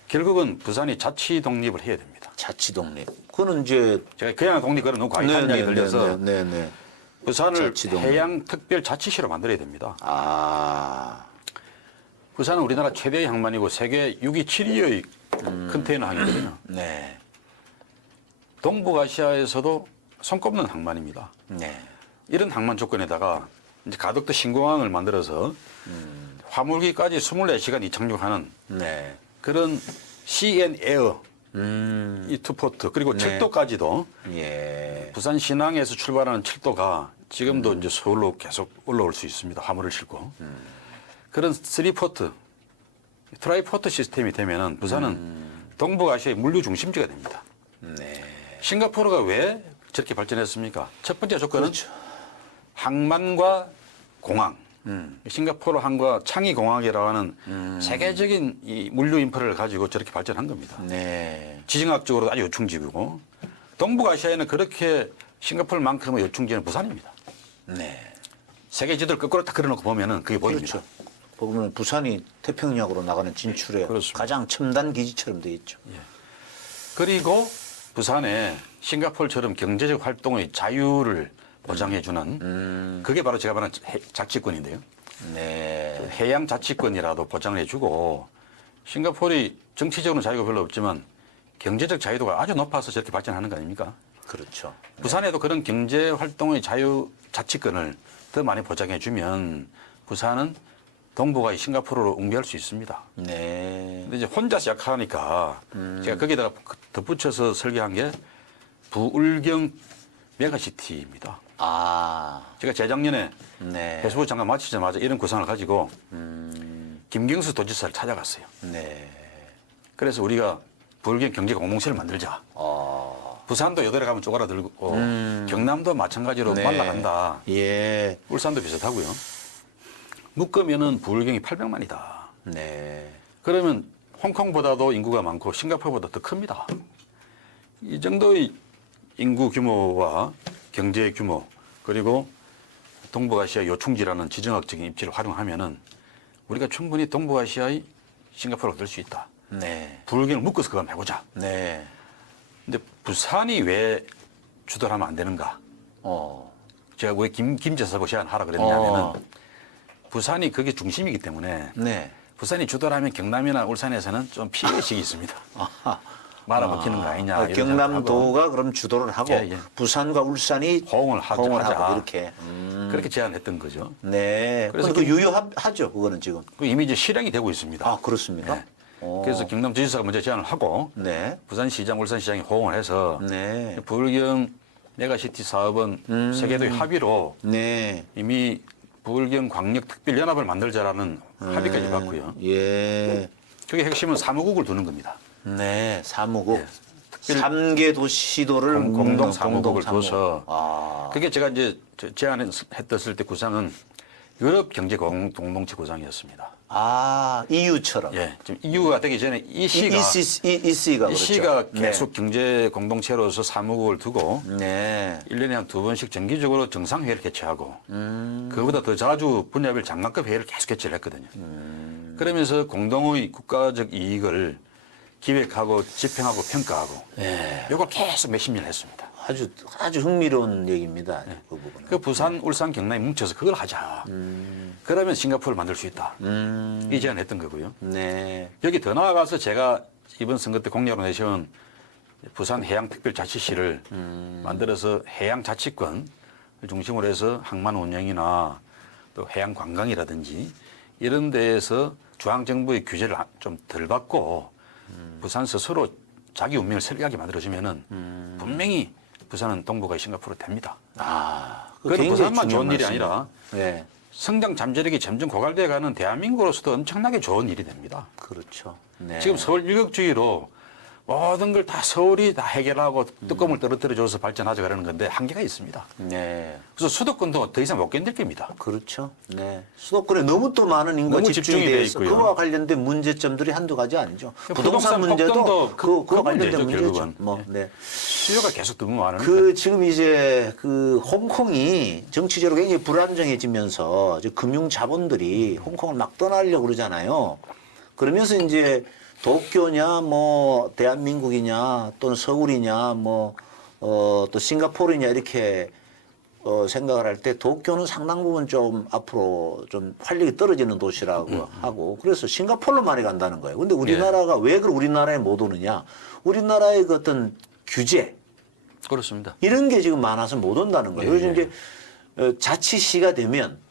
결국은 부산이 자치 독립을 해야 됩니다. 자치 독립. 그거는 이제 제가 그냥 독립 그런 너무 과격한 이야기 들려서 네, 네. 부산을 자치 독립. 해양특별자치시로 만들어야 됩니다. 아, 부산은 우리나라 최대의 항만이고 세계 6위, 7위의 컨테이너 항이거든요. 네, 동북아시아에서도 손꼽는 항만입니다. 네. 이런 항만 조건에다가 이제 가덕도 신공항을 만들어서 화물기까지 24시간 이착륙하는 네. 그런 CN에어 이 투포트 그리고 철도까지도 예. 부산 신항에서 출발하는 철도가 지금도 이제 서울로 계속 올라올 수 있습니다. 화물을 싣고. 그런 3포트, 트라이포트 시스템이 되면은 부산은 동북아시아의 물류 중심지가 됩니다. 네. 싱가포르가 왜 저렇게 발전했습니까? 첫 번째 조건은 그렇죠. 항만과 공항. 싱가포르 항과 창의 공항이라고 하는 세계적인 이 물류 인프라를 가지고 저렇게 발전한 겁니다. 네. 지정학적으로 아주 요충지구고 동북아시아에는 그렇게 싱가포르만큼의 요충지는 부산입니다. 네. 세계 지도를 거꾸로 딱 그려놓고 보면은 그게 보입니다. 그렇죠. 보면 부산이 태평양으로 나가는 진출에 그렇습니다. 가장 첨단 기지처럼 되어 있죠. 그리고 부산에 싱가포르처럼 경제적 활동의 자유를 보장해주는 그게 바로 제가 말하는 자치권인데요. 네. 해양 자치권이라도 보장을 해주고 싱가포르이 정치적으로는 자유가 별로 없지만 경제적 자유도가 아주 높아서 저렇게 발전하는 거 아닙니까? 그렇죠. 부산에도 그런 경제 활동의 자유 자치권을 더 많이 보장해주면 부산은 동북아의 싱가포르로 웅배할 수 있습니다. 네. 근데 이제 혼자서 약하니까 제가 거기다가 덧붙여서 설계한 게 부울경 메가시티입니다. 아. 제가 재작년에 네. 해수부 장관 마치자마자 이런 구상을 가지고 김경수 도지사를 찾아갔어요. 네. 그래서 우리가 부울경 경제 공동체를 만들자. 부산도 여덟에 가면 쪼그라들고 경남도 마찬가지로 네. 말라간다. 예. 울산도 비슷하고요. 묶으면은 부울경이 800만이다. 네. 그러면 홍콩보다도 인구가 많고 싱가포르보다 더 큽니다. 이 정도의 인구 규모와 경제 규모 그리고 동북아시아 요충지라는 지정학적인 입지를 활용하면은 우리가 충분히 동북아시아의 싱가포르가 될 수 있다. 네. 부울경을 묶어서 그거 한번 해보자. 네. 근데 부산이 왜 주도를 하면 안 되는가? 제가 왜 김재사고 제안하라 그랬냐면은 부산이 그게 중심이기 때문에 네. 부산이 주도를 하면 경남이나 울산에서는 좀 피해의식이 있습니다. 말아먹히는 거 아니냐. 이런 생각하고. 경남도가 그럼 주도를 하고 예, 예. 부산과 울산이 호응을 하자. 하고 이렇게. 그렇게 제안했던 거죠. 네. 그래서 그래서 그 유효하죠. 그거는 지금. 그 이미 이제 실행이 되고 있습니다. 아, 그렇습니까? 네. 그래서 경남지사가 먼저 제안을 하고 네. 부산시장, 울산시장이 호응을 해서 네. 부울경 메가시티 사업은 세계도의 합의로 네. 이미 부울경 광역특별연합을 만들자라는 합의까지 봤고요. 예. 그게 핵심은 사무국을 두는 겁니다. 네. 사무국. 네. 3개 도시도를 공동 사무국을 둬서 아. 그게 제가 이제 제안했을 때 구상은 유럽 경제 공동체 구상이었습니다. 아, EU처럼. 예, 지금 EU가 되기 전에 이 시가 EC가 이 그렇죠. 시가 계속 경제 공동체로서 사무국을 두고 네. 1년에 한 2번씩 정기적으로 정상회의를 개최하고 그보다 더 자주 분야별 장관급 회의를 계속 개최를 했거든요. 그러면서 공동의 국가적 이익을 기획하고 집행하고 평가하고 네. 이걸 계속 몇십 년 했습니다. 아주 흥미로운 얘기입니다. 그 부분은. 그 부산, 울산, 경남에 뭉쳐서 그걸 하자. 그러면 싱가포르를 만들 수 있다. 이 제안을 했던 거고요. 네. 여기 더 나아가서 제가 이번 선거 때 공약으로 내세운 부산 해양특별자치시를 만들어서 해양자치권을 중심으로 해서 항만 운영이나 또 해양관광이라든지 이런 데에서 중앙정부의 규제를 좀 덜 받고 부산 스스로 자기 운명을 설계하게 만들어주면은 분명히 부산은 동북아의 싱가포르 됩니다. 아, 그건 부산만 좋은 일이 말씀이에요. 아니라 네. 성장 잠재력이 점점 고갈돼 가는 대한민국으로서도 엄청나게 좋은 일이 됩니다. 그렇죠. 네. 지금 서울 일극주의로 모든 걸 다 서울이 다 해결하고 뚜껑을 떨어뜨려줘서 발전하자 그러는 건데 한계가 있습니다. 네. 그래서 수도권도 더 이상 못 견딜 겁니다. 그렇죠. 네. 수도권에 너무 또 많은 인구가 너무 집중이 집중이 돼 돼 있어. 있고요. 그거와 관련된 문제점들이 한두 가지 아니죠. 부동산 폭등도 그거와 관련된 문제죠, 문제죠. 결국은. 뭐, 네. 수요가 계속 너무 많으니까. 지금 이제 홍콩이 정치적으로 굉장히 불안정해지면서 이제 금융 자본들이 홍콩을 막 떠나려고 그러잖아요. 그러면서 이제 도쿄냐, 뭐, 대한민국이냐, 또는 서울이냐, 또 싱가포르냐, 이렇게, 생각을 할 때 도쿄는 상당 부분 좀 앞으로 좀 활력이 떨어지는 도시라고 하고, 그래서 싱가포르로 많이 간다는 거예요. 근데 우리나라가 왜 우리나라에 못 오느냐? 우리나라의 그 어떤 규제, 그렇습니다. 이런 게 지금 많아서 못 온다는 거예요. 그래서 이제 자치시가 되면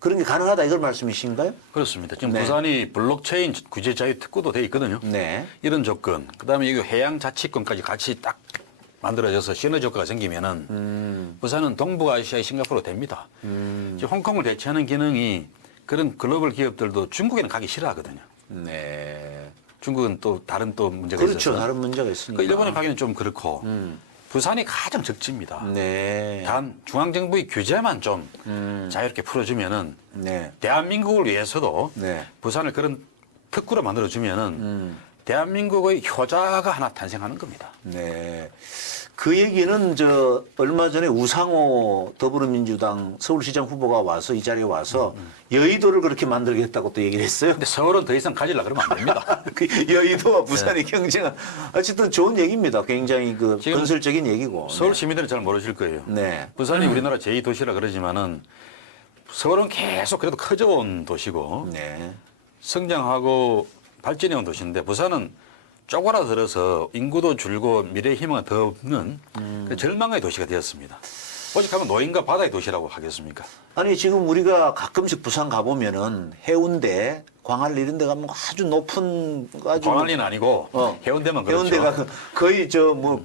그런 게 가능하다 이걸 말씀이신가요? 그렇습니다. 지금 네. 부산이 블록체인 규제 자유 특구도 돼 있거든요. 네. 이런 조건, 그다음에 여기 해양 자치권까지 같이 딱 만들어져서 시너지 효과가 생기면은 부산은 동북아시아의 싱가포르가 됩니다. 이제 홍콩을 대체하는 기능이 그런 글로벌 기업들도 중국에는 가기 싫어하거든요. 네. 중국은 또 다른 또 문제가 그렇죠. 있어서. 다른 문제가 있으니까. 그 일본에 가기는 좀 그렇고 부산이 가장 적지입니다. 네. 단 중앙정부의 규제만 좀 자유롭게 풀어주면은 네. 대한민국을 위해서도 네. 부산을 그런 특구로 만들어주면은 대한민국의 효자가 하나 탄생하는 겁니다. 네. 그 얘기는 얼마 전에 우상호 더불어민주당 서울시장 후보가 와서 이 자리에 와서 여의도를 그렇게 만들겠다고 또 얘기를 했어요. 근데 서울은 더 이상 가지려 그러면 안 됩니다. 그 여의도와 부산의 경쟁은 어쨌든 좋은 얘기입니다. 굉장히 그 지금 건설적인 얘기고. 서울 시민들은 잘 모르실 거예요. 네. 부산이 우리나라 제2도시라 그러지만은 서울은 계속 그래도 커져온 도시고 네. 성장하고 발전해온 도시인데 부산은 쪼그라들어서 인구도 줄고 미래의 희망은 더 없는 그 절망의 도시가 되었습니다. 오직하면 노인과 바다의 도시라고 하겠습니까? 아니 지금 우리가 가끔씩 부산 가보면은 해운대, 광안리 이런 데 가면 아주 높은 아주 광안리는 아니고 해운대만 그렇죠. 해운대가 거의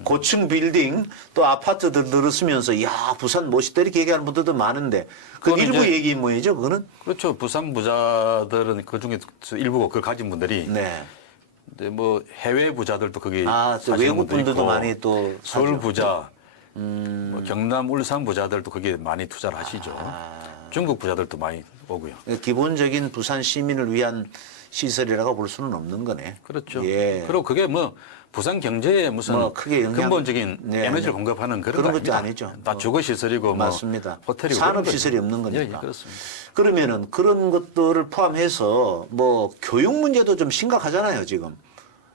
고층 빌딩 또 아파트들 늘었으면서 야 부산 멋있다 이렇게 얘기하는 분들도 많은데 그 그거는 일부 이제 얘기 뭐죠 그거는? 그렇죠. 부산 부자들은 그 중에 일부고 그걸 가진 분들이 네. 근데 뭐 해외 부자들도 거기 또 사시는 외국 분도 분들도 있고, 많이 또 서울 사죠. 부자, 뭐 경남, 울산 부자들도 거기에 많이 투자를 하시죠. 중국 부자들도 많이 오고요. 기본적인 부산 시민을 위한 시설이라고 볼 수는 없는 거네. 그렇죠. 예. 그리고 그게 뭐 부산 경제에 무슨 크게 근본적인 네, 에너지를 네. 공급하는 그런 그런 거 것도 아닙니다. 아니죠. 다 주거 시설이고 뭐 맞습니다. 호텔이고 산업 그런 시설이 거죠. 없는 거니까. 예, 예, 그렇습니다. 그러면은 그런 것들을 포함해서 뭐 교육 문제도 좀 심각하잖아요, 지금.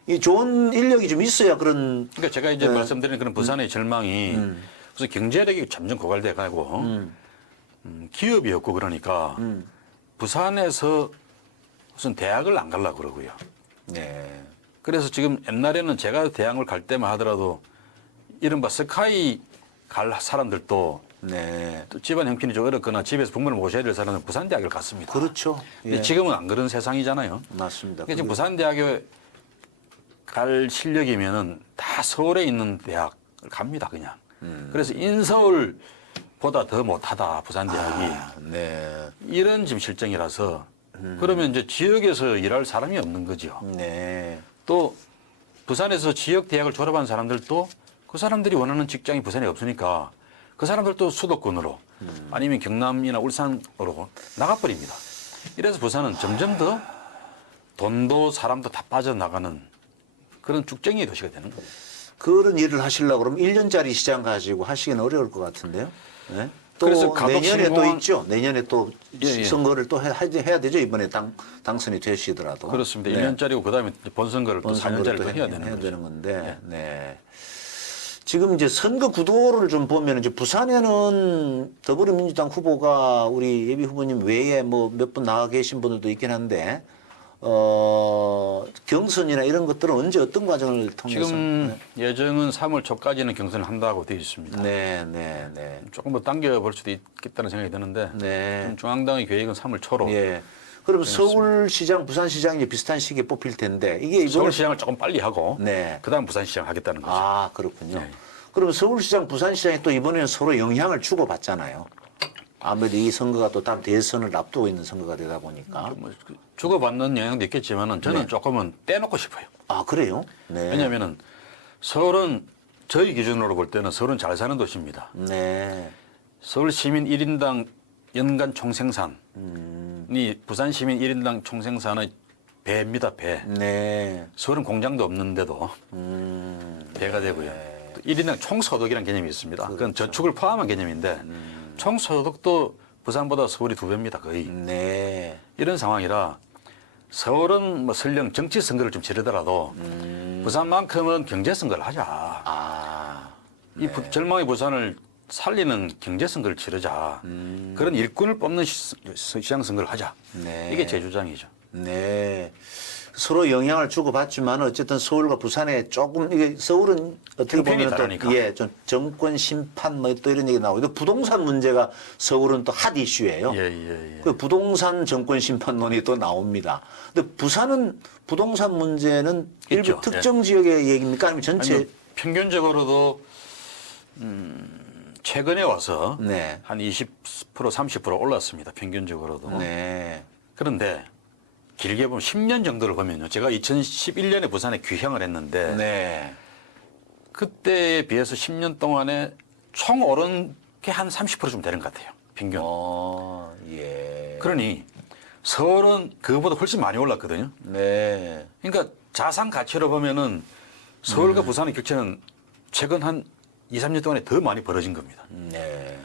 이 좋은 인력이 좀 있어야 그런. 그러니까 제가 이제 말씀드린 그런 부산의 절망이 무슨 경제력이 점점 고갈돼 가고 기업이 없고 그러니까 부산에서 무슨 대학을 안 가려고 그러고요. 네. 그래서 지금 옛날에는 제가 대학을 갈 때만 하더라도 이른바 스카이 갈 사람들도 네. 또 집안 형편이 좀 어렵거나 집에서 부모를 모셔야 될 사람은 부산대학을 갔습니다. 그렇죠. 근데 예. 지금은 안 그런 세상이잖아요. 맞습니다. 그러니까 지금 부산대학에 갈 실력이면은 다 서울에 있는 대학을 갑니다, 그냥. 그래서 인서울보다 더 못하다, 부산대학이. 네. 이런 지금 실정이라서 그러면 이제 지역에서 일할 사람이 없는 거죠. 네. 또 부산에서 지역 대학을 졸업한 사람들도 그 사람들이 원하는 직장이 부산에 없으니까 그 사람들도 수도권으로 아니면 경남이나 울산으로 나가버립니다. 이래서 부산은 점점 더 돈도 사람도 다 빠져나가는 그런 쭉쟁이 도시가 되는 겁니다. 그런 일을 하시려고 그러면 1년짜리 시장 가지고 하시기는 어려울 것 같은데요. 네? 또 그래서 가덕 내년에 또 신공항- 있죠. 내년에 또 예. 선거를 또 해야 되죠. 이번에 당선이 되시더라도. 그렇습니다. 네. 1년짜리고 그다음에 본선거를 또 본선거를 4년짜리 또 해야 되는 거죠. 건데. 네. 지금 이제 선거 구도를 좀 보면 이제 부산에는 더불어민주당 후보가 우리 예비 후보님 외에 뭐 몇 분 나와 계신 분들도 있긴 한데 경선이나 이런 것들은 언제 어떤 과정을 통해서 지금 예정은 3월 초까지는 경선을 한다고 되어 있습니다. 네, 네, 네. 조금 더 당겨볼 수도 있겠다는 생각이 드는데 네. 지금 중앙당의 계획은 3월 초로 예. 그럼 서울시장, 부산시장이 비슷한 시기에 뽑힐 텐데 이게 이번 서울시장을 조금 빨리 하고 네. 그다음 부산시장 하겠다는 거죠. 아, 그렇군요. 네. 그럼 서울시장, 부산시장이 또 이번에는 서로 영향을 주고받잖아요. 아무래도 이 선거가 또 다음 대선을 앞두고 있는 선거가 되다 보니까. 뭐 주고받는 영향도 있겠지만은 저는 네. 조금은 떼놓고 싶어요. 아, 그래요? 네. 왜냐하면은 서울은 저희 기준으로 볼 때는 서울은 잘 사는 도시입니다. 네. 서울 시민 1인당 연간 총생산이 부산 시민 1인당 총생산의 배입니다. 배. 네. 서울은 공장도 없는데도 배가 되고요. 또 1인당 총소득이라는 개념이 있습니다. 그건 저축을 포함한 개념인데 총소득도 부산보다 서울이 2배입니다. 거의. 네. 이런 상황이라 서울은 뭐 설령 정치 선거를 좀 치르더라도 부산만큼은 경제 선거를 하자. 아. 이 절망의 부산을 살리는 경제 선거를 치르자. 그런 일꾼을 뽑는 시장 선거를 하자. 네. 이게 제 주장이죠. 네. 서로 영향을 주고받지만 어쨌든 서울과 부산에 조금 이게 서울은 어떻게 형편이 보면 다르니까. 또 예, 좀 정권 심판 뭐 또 이런 얘기 나오고 또 부동산 문제가 서울은 또 핫 이슈예요. 예. 그 부동산 정권 심판론이 또 나옵니다. 근데 부산은 부동산 문제는 일부 있죠. 특정 지역의 얘기입니까? 아니면 전체? 아니, 뭐 평균적으로도 최근에 와서 네. 한 20% 30% 올랐습니다. 평균적으로도. 네. 그런데 길게 보면 10년 정도를 보면요. 제가 2011년에 부산에 귀향을 했는데 네. 그때에 비해서 10년 동안에 총 오른 게 한 30%좀 되는 것 같아요. 평균. 예. 그러니 서울은 그거보다 훨씬 많이 올랐거든요. 네. 그러니까 자산 가치로 보면은 서울과 부산의 격차는 최근 한 2, 3년 동안에 더 많이 벌어진 겁니다. 네.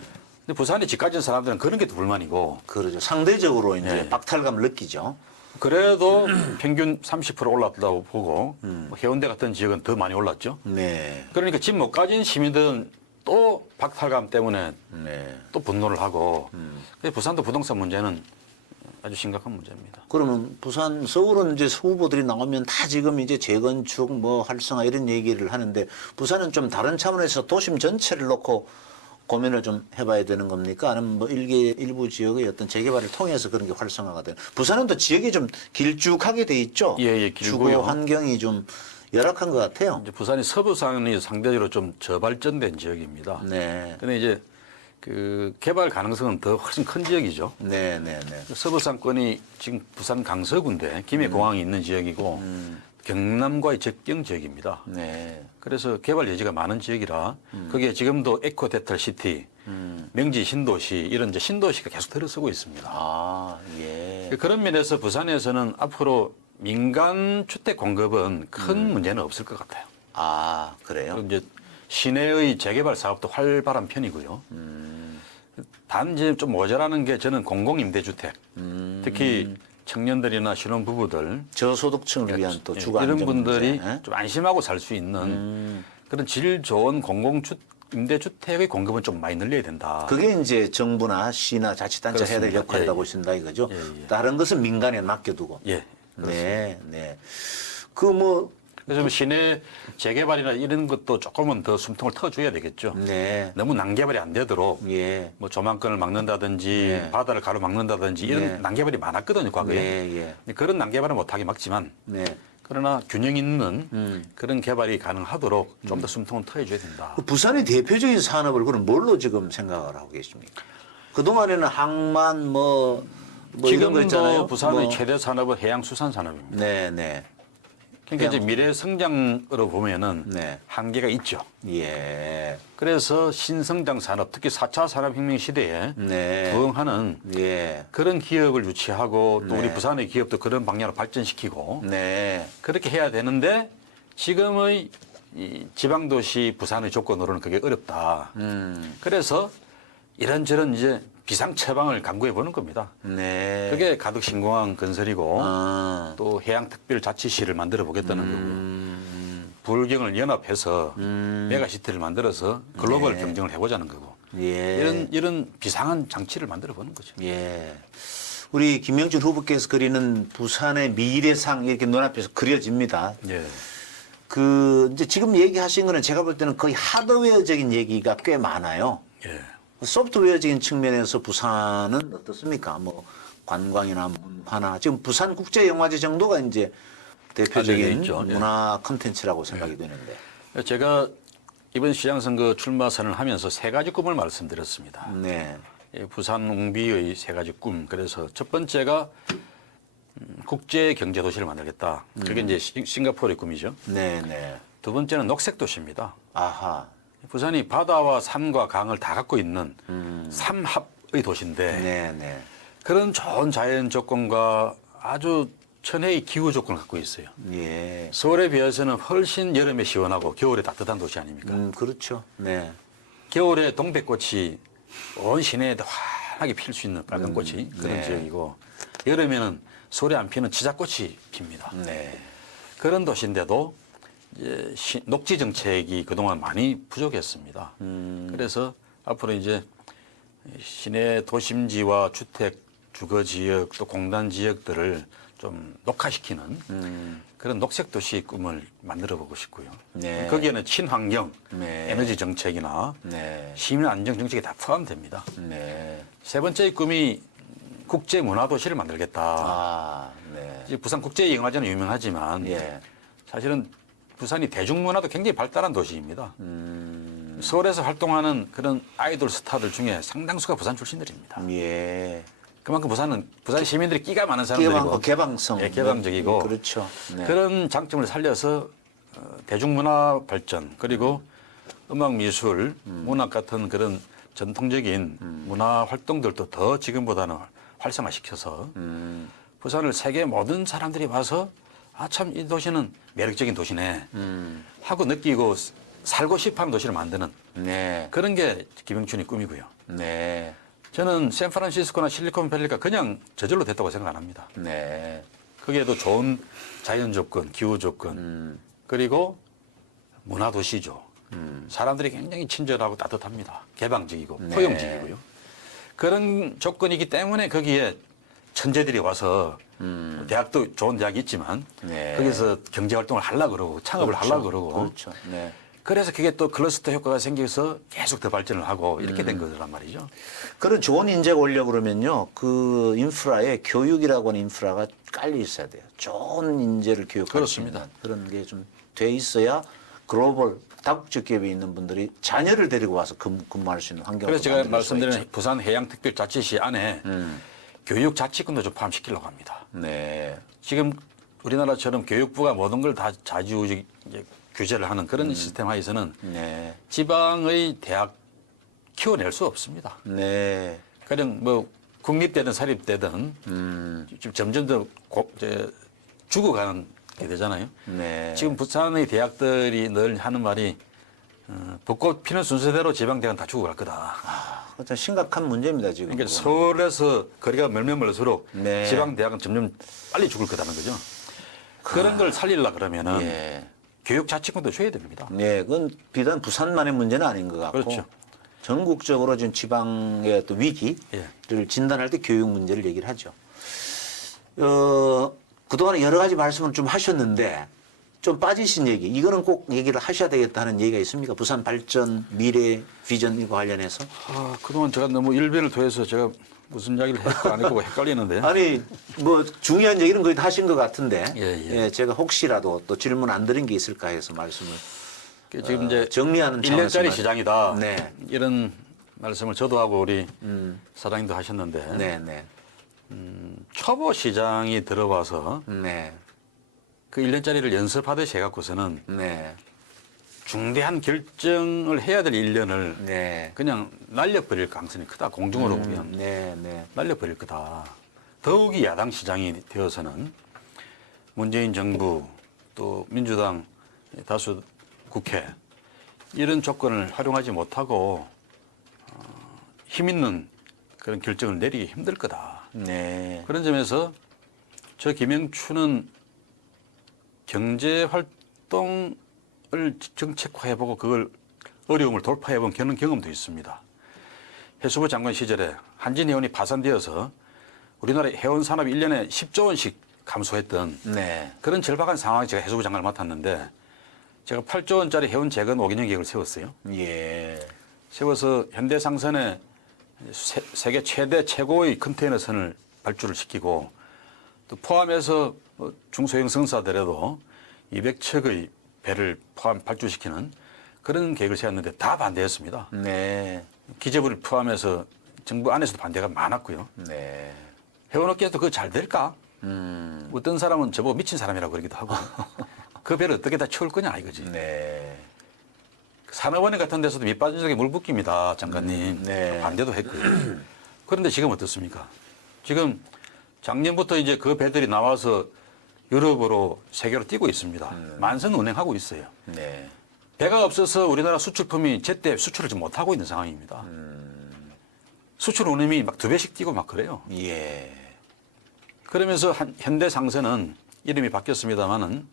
근데 부산에 집 가진 사람들은 그런 게 더 불만이고 그러죠. 상대적으로 이제 네. 박탈감을 느끼죠. 그래도 평균 30% 올랐다고 보고 뭐 해운대 같은 지역은 더 많이 올랐죠. 네. 그러니까 집 못 가진 시민들은 또 박탈감 때문에 네. 또 분노를 하고 그래서 부산도 부동산 문제는 아주 심각한 문제입니다. 그러면 부산, 서울은 이제 후보들이 나오면 다 지금 이제 재건축, 뭐 활성화 이런 얘기를 하는데 부산은 좀 다른 차원에서 도심 전체를 놓고 고민을 좀 해봐야 되는 겁니까? 아니면 뭐 일부 지역의 어떤 재개발을 통해서 그런 게 활성화가 되는? 부산은 또 지역이 좀 길쭉하게 돼 있죠. 예, 길고요. 주거 환경이 좀 열악한 것 같아요. 이제 부산이 서부산이 상대적으로 좀 저발전된 지역입니다. 네, 근데 이제 그 개발 가능성은 더 훨씬 큰 지역이죠. 네, 네, 네. 서부산권이 지금 부산 강서구인데 김해공항이 있는 지역이고 경남과의 접경 지역입니다. 네. 그래서 개발 여지가 많은 지역이라 거기에 지금도 에코데탈 시티, 명지 신도시 이런 이제 신도시가 계속 들어서고 있습니다. 아, 예. 그런 면에서 부산에서는 앞으로 민간 주택 공급은 큰 문제는 없을 것 같아요. 아, 그래요? 그리고 이제 시내의 재개발 사업도 활발한 편이고요. 단지 좀 모자라는 게 저는 공공임대주택, 특히 청년들이나 신혼부부들 저소득층을 위한 또 주거 이런 안정 분들이 문제. 좀 안심하고 살 수 있는 그런 질 좋은 임대주택의 공급은 좀 많이 늘려야 된다. 그게 이제 정부나 시나 자치단체 해야 될 그렇습니다. 역할이다 예, 예. 보신다 이거죠. 예, 예. 다른 것은 민간에 맡겨두고. 예. 네, 네. 그 뭐, 그래서 뭐 시내 재개발이나 이런 것도 조금은 더 숨통을 터줘야 되겠죠. 네, 너무 난개발이 안 되도록 예, 뭐 조망권을 막는다든지 네. 바다를 가로막는다든지 이런 네. 난개발이 많았거든요, 과거에. 예, 예, 근데 그런 난개발은 못하게 막지만 네. 그러나 균형 있는 그런 개발이 가능하도록 좀 더 숨통을 트여줘야 된다. 그 부산의 대표적인 산업을 그럼 뭘로 지금 생각을 하고 계십니까? 그 동안에는 항만 뭐 이런 거 있잖아요. 지금도 부산의 뭐. 최대 산업은 해양수산산업입니다. 네, 네. 그러니까 이제 미래 성장으로 보면은 네. 한계가 있죠. 예. 그래서 신성장 산업, 특히 4차 산업혁명 시대에 네. 부응하는 예. 그런 기업을 유치하고 또 네. 우리 부산의 기업도 그런 방향으로 발전시키고 네. 그렇게 해야 되는데 지금의 이 지방도시 부산의 조건으로는 그게 어렵다. 그래서 이런저런 이제 비상 처방을 강구해 보는 겁니다. 네. 그게 가덕신공항 건설이고 아. 또 해양특별자치시를 만들어 보겠다는 거고요. 불경을 연합해서 메가시티를 만들어서 글로벌 네. 경쟁을 해보자는 거고 예. 이런 비상한 장치를 만들어 보는 거죠. 예. 우리 김영준 후보께서 그리는 부산의 미래상 이렇게 눈앞에서 그려집니다. 예. 그 이제 지금 얘기하신 거는 제가 볼 때는 거의 하드웨어적인 얘기가 꽤 많아요. 예. 소프트웨어적인 측면에서 부산은 어떻습니까? 뭐 관광이나 문화나 지금 부산 국제영화제 정도가 이제 대표적인 알려져 있죠. 예. 문화 콘텐츠라고 생각이 되는데. 제가 이번 시장 선거 출마 선언을 하면서 세 가지 꿈을 말씀드렸습니다. 네. 이 부산 웅비의 세 가지 꿈. 그래서 첫 번째가 국제 경제 도시를 만들겠다. 그게 이제 싱가포르의 꿈이죠. 네, 네. 두 번째는 녹색 도시입니다. 아하. 부산이 바다와 산과 강을 다 갖고 있는 삼합의 도시인데 네, 네. 그런 좋은 자연 조건과 아주 천혜의 기후 조건을 갖고 있어요. 예. 서울에 비해서는 훨씬 여름에 시원하고 겨울에 따뜻한 도시 아닙니까? 그렇죠. 네. 겨울에 동백꽃이 온 시내에도 환하게 필 수 있는 빨간 꽃이 그런 네. 지역이고 여름에는 서울에 안 피는 치자꽃이 핍니다. 네. 그런 도시인데도 이제 녹지 정책이 그동안 많이 부족했습니다. 그래서 앞으로 이제 시내 도심지와 주택, 주거 지역 또 공단 지역들을 좀 녹화시키는 그런 녹색 도시 꿈을 만들어 보고 싶고요. 네. 거기에는 친환경, 네. 에너지 정책이나 네. 시민 안정 정책이 다 포함됩니다. 네. 세 번째 꿈이 국제 문화 도시를 만들겠다. 아, 네. 이제 부산 국제영화제는 유명하지만 예. 사실은 부산이 대중문화도 굉장히 발달한 도시입니다. 서울에서 활동하는 그런 아이돌 스타들 중에 상당수가 부산 출신들입니다. 예. 그만큼 부산 시민들이 끼가 많은 끼가 사람들이고 많고 개방성. 예, 개방적이고 그렇죠. 네. 그런 장점을 살려서 대중문화 발전 그리고 음악 미술, 문학 같은 그런 전통적인 문화 활동들도 더 지금보다는 활성화시켜서 부산을 세계 모든 사람들이 와서 아 참 이 도시는 매력적인 도시네 하고 느끼고 살고 싶어하는 도시를 만드는 네. 그런 게 김영춘의 꿈이고요. 네. 저는 샌프란시스코나 실리콘밸리가 그냥 저절로 됐다고 생각 안 합니다. 네. 거기에도 좋은 자연 조건, 기후 조건, 그리고 문화 도시죠. 사람들이 굉장히 친절하고 따뜻합니다. 개방적이고 네. 포용적이고요. 그런 조건이기 때문에 거기에 천재들이 와서 대학도 좋은 대학이 있지만 네. 거기서 경제 활동을 하려고 그러고 창업을 그렇죠. 하려고 그러고 그렇죠. 네. 그래서 그게 또 클러스터 효과가 생겨서 계속 더 발전을 하고 이렇게 된 거란 말이죠. 그런 좋은 인재가 오려고 그러면요. 그 인프라에 교육이라고 하는 인프라가 깔려 있어야 돼요. 좋은 인재를 교육할 수 있는 그렇습니다. 그런 게 좀 돼 있어야 글로벌 다국적 기업에 있는 분들이 자녀를 데리고 와서 근무할 수 있는 환경을 그래서 제가 만들 수가 말씀드린 있죠. 부산 해양특별자치시 안에 교육 자치권도 좀 포함시키려고 합니다. 네. 지금 우리나라처럼 교육부가 모든 걸 다 자주우지 이제 규제를 하는 그런 시스템 하에서는 네. 지방의 대학 키워낼 수 없습니다. 네. 그냥 뭐 국립대든 사립대든 지금 점점 더 죽어가는 게 되잖아요. 네. 지금 부산의 대학들이 늘 하는 말이 벚꽃 피는 순서대로 지방 대학은 다 죽어갈 거다. 그것은 심각한 문제입니다, 지금. 그러니까 그거는. 서울에서 거리가 멀면 멀수록 네. 지방 대학은 점점 빨리 죽을 거다는 거죠. 그런 걸 살리려 그러면은 예. 교육 자치권도 줘야 됩니다. 네, 그건 비단 부산만의 문제는 아닌 것 같고 그렇죠. 전국적으로 지금 지방의 어떤 위기를 예. 진단할 때 교육 문제를 얘기를 하죠. 그동안에 여러 가지 말씀을 좀 하셨는데 좀 빠지신 얘기, 이거는 꼭 얘기를 하셔야 되겠다는 얘기가 있습니까? 부산 발전, 미래, 비전 이거 관련해서? 그동안 제가 너무 일변을 토해서 제가 무슨 이야기를 했고 안 했고 헷갈리는데. 아니, 뭐 중요한 얘기는 거의 다 하신 것 같은데 예. 제가 혹시라도 또 질문 안 드린 게 있을까 해서 말씀을 지금 이제 정리하는 1년짜리 차원에서 시장이다. 네. 이런 말씀을 저도 하고 우리 사장님도 하셨는데 네, 네. 초보 시장이 들어와서 네. 그 1년짜리를 연습하듯이 해갖고서는 네. 중대한 결정을 해야 될 1년을 네. 그냥 날려버릴 가능성이 크다. 공중으로 보면 네. 네. 날려버릴 거다. 더욱이 야당 시장이 되어서는 문재인 정부 또 민주당 다수 국회 이런 조건을 활용하지 못하고 힘 있는 그런 결정을 내리기 힘들 거다. 네. 그런 점에서 저 김영춘은 경제 활동을 정책화해보고 그걸 어려움을 돌파해본 그런 경험도 있습니다. 해수부 장관 시절에 한진해운이 파산되어서 우리나라 해운 산업이 1년에 10조 원씩 감소했던 네. 그런 절박한 상황에 제가 해수부 장관을 맡았는데 제가 8조 원짜리 해운 재건 5개년 계획을 세웠어요. 예. 세워서 현대상선에 세계 최대 최고의 컨테이너선을 발주를 시키고 또 포함해서 중소형 성사더라도 200척의 배를 포함 발주시키는 그런 계획을 세웠는데 다 반대했습니다. 네. 기재부를 포함해서 정부 안에서도 반대가 많았고요. 네. 해운업계에도 그거 잘 될까? 어떤 사람은 저보고 미친 사람이라고 그러기도 하고 그 배를 어떻게 다 채울 거냐 이거지. 네. 산업원회 같은 데서도 밑빠진적에 물 붓깁니다, 장관님. 네. 반대도 했고요. 그런데 지금 어떻습니까? 지금 작년부터 이제 그 배들이 나와서 유럽으로 세계로 뛰고 있습니다. 만선 운행하고 있어요. 네. 배가 없어서 우리나라 수출품이 제때 수출을 좀 못하고 있는 상황입니다. 수출 운임이 막 2배씩 뛰고 막 그래요. 예. 그러면서 현대상선은 이름이 바뀌었습니다만은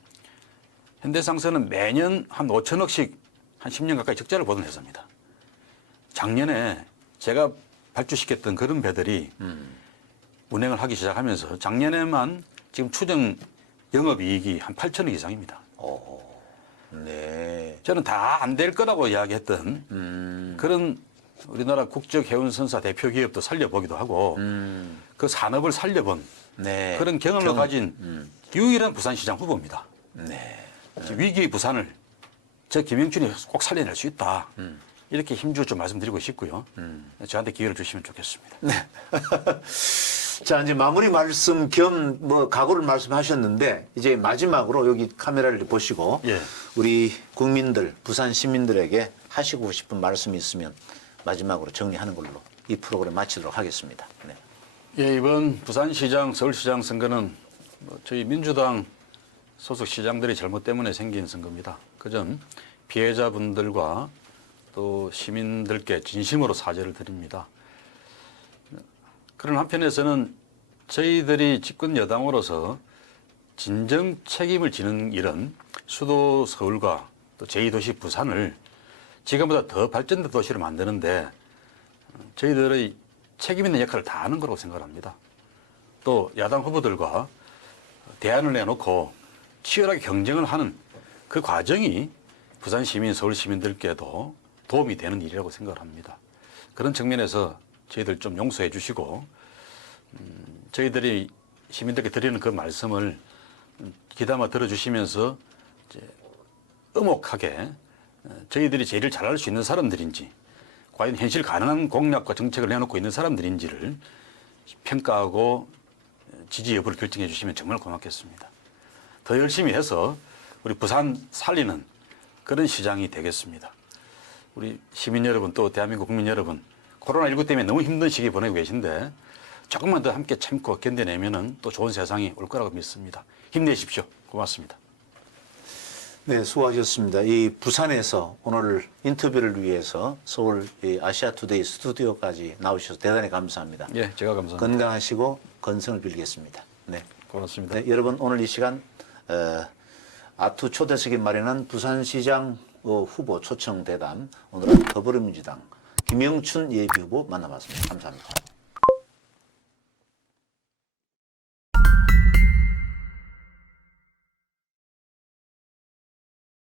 현대상선은 매년 한 5천억씩 한 10년 가까이 적자를 보던 회사입니다. 작년에 제가 발주시켰던 그런 배들이 운행을 하기 시작하면서 작년에만 지금 추정 영업이익이 한 8천억 이상입니다. 오. 네. 저는 다 안 될 거라고 이야기했던 그런 우리나라 국적해운선사 대표 기업도 살려보기도 하고 그 산업을 살려본 네. 그런 경험을 가진 유일한 부산시장 후보입니다. 네. 위기의 부산을 저 김영춘이 꼭 살려낼 수 있다. 이렇게 힘주어 좀 말씀드리고 싶고요. 저한테 기회를 주시면 좋겠습니다. 자, 이제 마무리 말씀 겸 뭐 각오를 말씀하셨는데 이제 마지막으로 여기 카메라를 보시고 예. 우리 국민들, 부산 시민들에게 하시고 싶은 말씀이 있으면 마지막으로 정리하는 걸로 이 프로그램 마치도록 하겠습니다. 네. 예, 이번 부산시장, 서울시장 선거는 뭐 저희 민주당 소속 시장들의 잘못 때문에 생긴 선거입니다. 그 점 피해자분들과 또 시민들께 진심으로 사죄를 드립니다. 그런 한편에서는 저희들이 집권 여당으로서 진정 책임을 지는 일은 수도 서울과 또 제2도시 부산을 지금보다 더 발전된 도시로 만드는데 저희들의 책임 있는 역할을 다 하는 거라고 생각합니다. 또 야당 후보들과 대안을 내놓고 치열하게 경쟁을 하는 그 과정이 부산 시민, 서울 시민들께도 도움이 되는 일이라고 생각을 합니다. 그런 측면에서 저희들 좀 용서해 주시고 저희들이 시민들께 드리는 그 말씀을 귀담아 들어주시면서 이제 엄혹하게 저희들이 제일 잘할 수 있는 사람들인지 과연 현실 가능한 공약과 정책을 내놓고 있는 사람들인지를 평가하고 지지 여부를 결정해 주시면 정말 고맙겠습니다. 더 열심히 해서 우리 부산 살리는 그런 시장이 되겠습니다. 우리 시민 여러분 또 대한민국 국민 여러분 코로나19 때문에 너무 힘든 시기 보내고 계신데 조금만 더 함께 참고 견뎌내면은 또 좋은 세상이 올 거라고 믿습니다. 힘내십시오. 고맙습니다. 네, 수고하셨습니다. 이 부산에서 오늘 인터뷰를 위해서 서울 이 아시아투데이 스튜디오까지 나오셔서 대단히 감사합니다. 예, 제가 감사합니다. 건강하시고 건승을 빌겠습니다. 네. 고맙습니다. 네, 여러분 오늘 이 시간 아투 초대석이 마련한 부산시장 후보 초청 대담 오늘은 더불어민주당 김영춘 예비후보 만나봤습니다. 감사합니다.